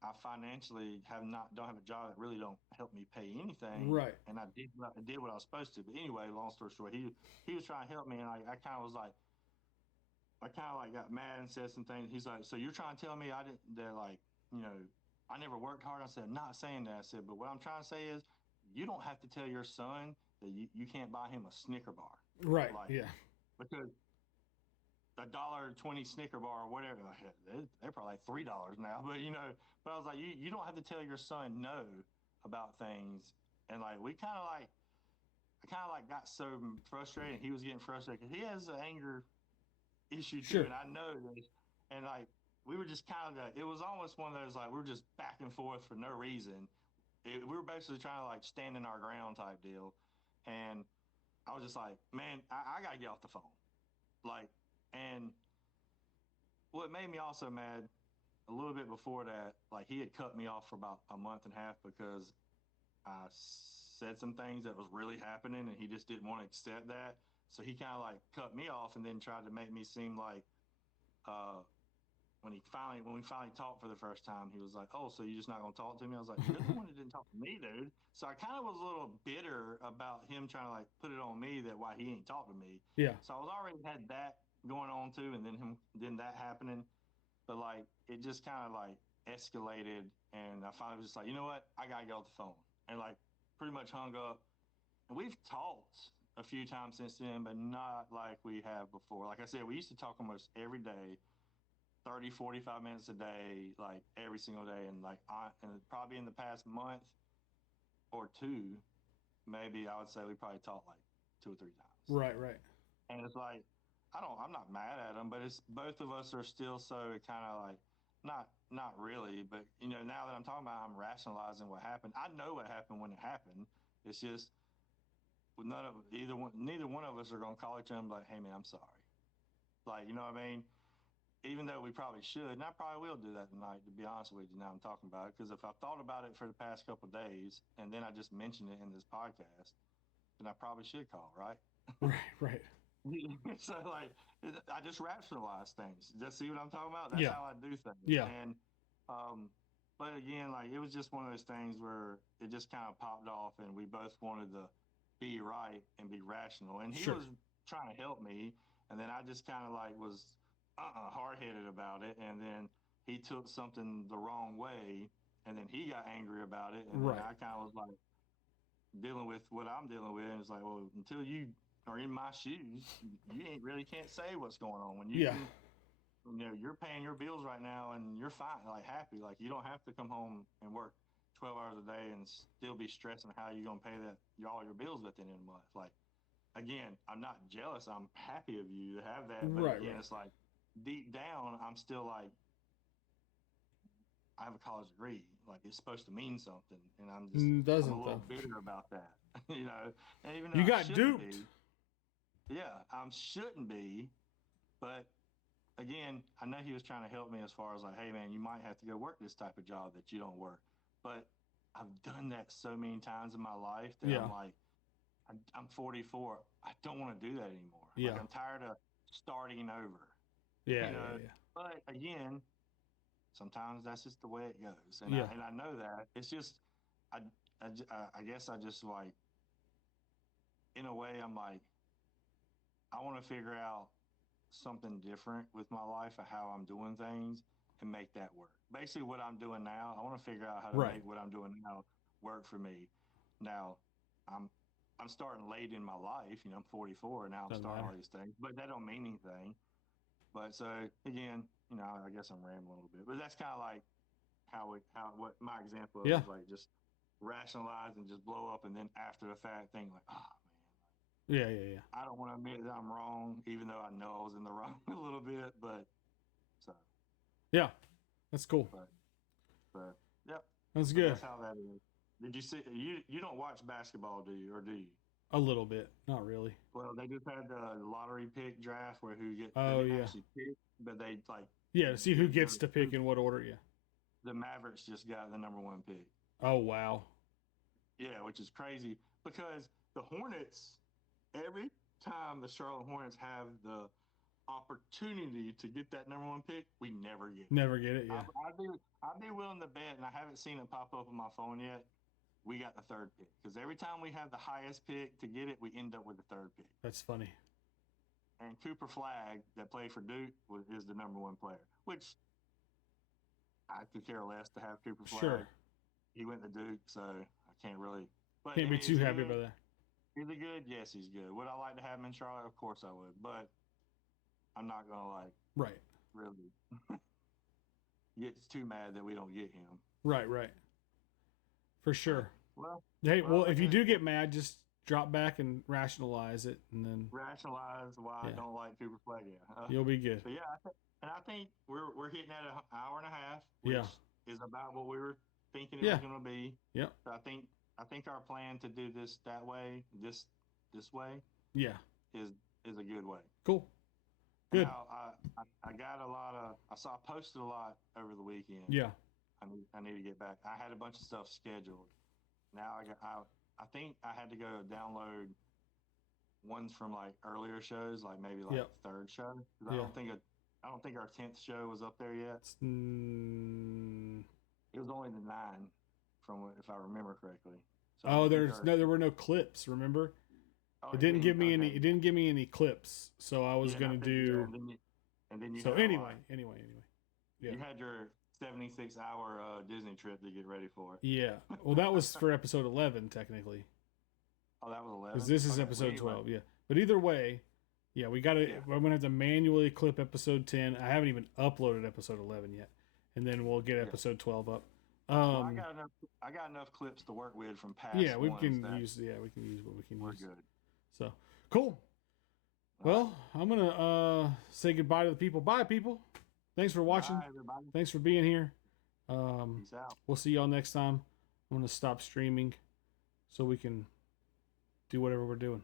I financially don't have a job that really don't help me pay anything, Right. and I did what I was supposed to. But anyway, long story short, he was trying to help me, and I kind of was like, I kind of like got mad and said some things. He's like, "So you're trying to tell me I didn't that like you know I never worked hard?" I said, "I'm not saying that." I said, "But what I'm trying to say is you don't have to tell your son that you can't buy him a Snicker bar, Right. like Yeah. because." $1.20 Snicker bar or whatever. They're probably like $3 now, but but I was like, you don't have to tell your son no about things. And like, I kind of like got so frustrated. He was getting frustrated because he has an anger issue too. Sure. And I know this. And like, we were just kind of, it was almost one of those, like, we were just back and forth for no reason. We were basically trying to like stand in our ground type deal. And I was just like, man, I got to get off the phone. Like, and what made me also mad a little bit before that, like he had cut me off for about a month and a half because I said some things that was really happening and he just didn't want to accept that. So he kind of like cut me off and then tried to make me seem like uh, when we finally talked for the first time, he was like, "Oh, so you're just not gonna talk to me?" I was like, "You're the one that didn't talk to me, dude." So I kind of was a little bitter about him trying to like put it on me that why he ain't talked to me. Yeah. So I was already had that going on too, and then that happening. But like it just kind of like escalated, and I finally was just like, you know what, I gotta get off the phone, and like pretty much hung up. And we've talked a few times since then, but not like we have before. Like I said, we used to talk almost every day, 30, 45 minutes a day, like every single day, and like and probably in the past month or two, maybe I would say we probably talked like 2 or 3 times. Right. Right. And it's like I'm not mad at them, but it's both of us are still so kind of like not really, but now that I'm talking about it, I'm rationalizing what happened. I know what happened when it happened. It's just neither one of us are gonna call each other and be like, hey man, I'm sorry. Like, you know what I mean? Even though we probably should, and I probably will do that tonight, to be honest with you, now I'm talking about it. Because if I thought about it for the past couple of days and then I just mentioned it in this podcast, then I probably should call, right? Right. Right. So like I just rationalize things. Just see what I'm talking about? That's Yeah. how I do things. Yeah. And but again, like it was just one of those things where it just kind of popped off and we both wanted to be right and be rational. And he Sure. was trying to help me, and then I just kind of like was hard headed about it, and then he took something the wrong way, and then he got angry about it, and Right. then I kind of was like dealing with what I'm dealing with, and it's like, well, until you are in my shoes, you ain't really can't say what's going on when Yeah. you're paying your bills right now and you're fine, like happy, like you don't have to come home and work 12 hours a day and still be stressing how you're gonna pay all your bills at the end of the month. Like again, I'm not jealous. I'm happy of you to have that, but Right. again, Right. it's like deep down, I'm still like I have a college degree. Like it's supposed to mean something, and I'm a Doesn't little though. bitter about that, And even though You I got shouldn't duped. be, yeah, I shouldn't be, but again, I know he was trying to help me as far as like, hey man, you might have to go work this type of job that you don't work. But I've done that so many times in my life that Yeah. I'm like, I'm 44. I don't want to do that anymore. Yeah. Like I'm tired of starting over. Yeah. Yeah. Yeah. But again, sometimes that's just the way it goes, and Yeah. I know that. It's just I I guess I just like in a way I'm like I want to figure out something different with my life of how I'm doing things and make that work. Basically, what I'm doing now, I want to figure out how to Right. make what I'm doing now work for me. Now, I'm I'm starting late in my life. I'm 44 and now. I'm Doesn't starting matter. all these things, but that don't mean anything. But so again, I guess I'm rambling a little bit, but that's kind of like how what my example of Yeah. is like just rationalize and just blow up, and then after the fact think like, oh Yeah, yeah, yeah. I don't want to admit that I'm wrong, even though I know I was in the wrong a little bit. But so Yeah, that's cool. But yep, That's so good. that's how that is. Did you see? You don't watch basketball, do you, or do you? A little bit, not really. Well, they just had the lottery pick draft where who get Oh, they didn't yeah. actually pick, but they like Yeah, see who gets to pick in what order. Yeah. the Mavericks just got the #1 pick. Oh wow. Yeah, which is crazy because the Hornets, every time the Charlotte Hornets have the opportunity to get that #1 pick, we never get it. Never get it. Yeah. I'd be willing to bet, and I haven't seen it pop up on my phone yet. We got the 3rd pick because every time we have the highest pick to get it, we end up with the 3rd pick. That's funny. And Cooper Flagg, that played for Duke, is the #1 player, which I could care less to have Cooper Flagg. Sure. He went to Duke, so I can't really. But Can't be too happy about that. Is he good? Yes, he's good. Would I like to have him in Charlotte? Of course I would, but I'm not gonna Right. really get too mad that we don't get him. Right. Right. For sure. Well, if you do get mad, just drop back and rationalize it, and then rationalize why I don't like Cooper Flagg. Yeah, you'll be good. But yeah, I think we're hitting at an hour and a half, which is about what we were thinking it was going to be. Yeah. So I think our plan to do this that way, this way, is a good way. Cool. Good. Now, I got I posted a lot over the weekend. Yeah. I need to get back. I had a bunch of stuff scheduled. Now I think I had to go download ones from like earlier shows, like maybe like 3rd show. I don't think our 10th show was up there yet. It was only the 9, if I remember correctly. So there were no clips. Remember, it didn't give me any. It didn't give me any clips, so I was gonna do. And then you. So anyway. Yeah. You had your 76-hour Disney trip to get ready for it. Yeah. Well, that was for episode 11, technically. Oh, that was 11. Because this is episode 12. Yeah. But either way, we got to. Yeah. I'm gonna have to manually clip episode 10. I haven't even uploaded episode 11 yet, and then we'll get episode 12 up. I got enough clips to work with from past. Yeah, we can use what we can we're use. Good. So cool. Well, I'm gonna say goodbye to the people. Bye, people. Thanks for watching. Bye, everybody. Thanks for being here. Peace out. We'll see y'all next time. I'm gonna stop streaming so we can do whatever we're doing.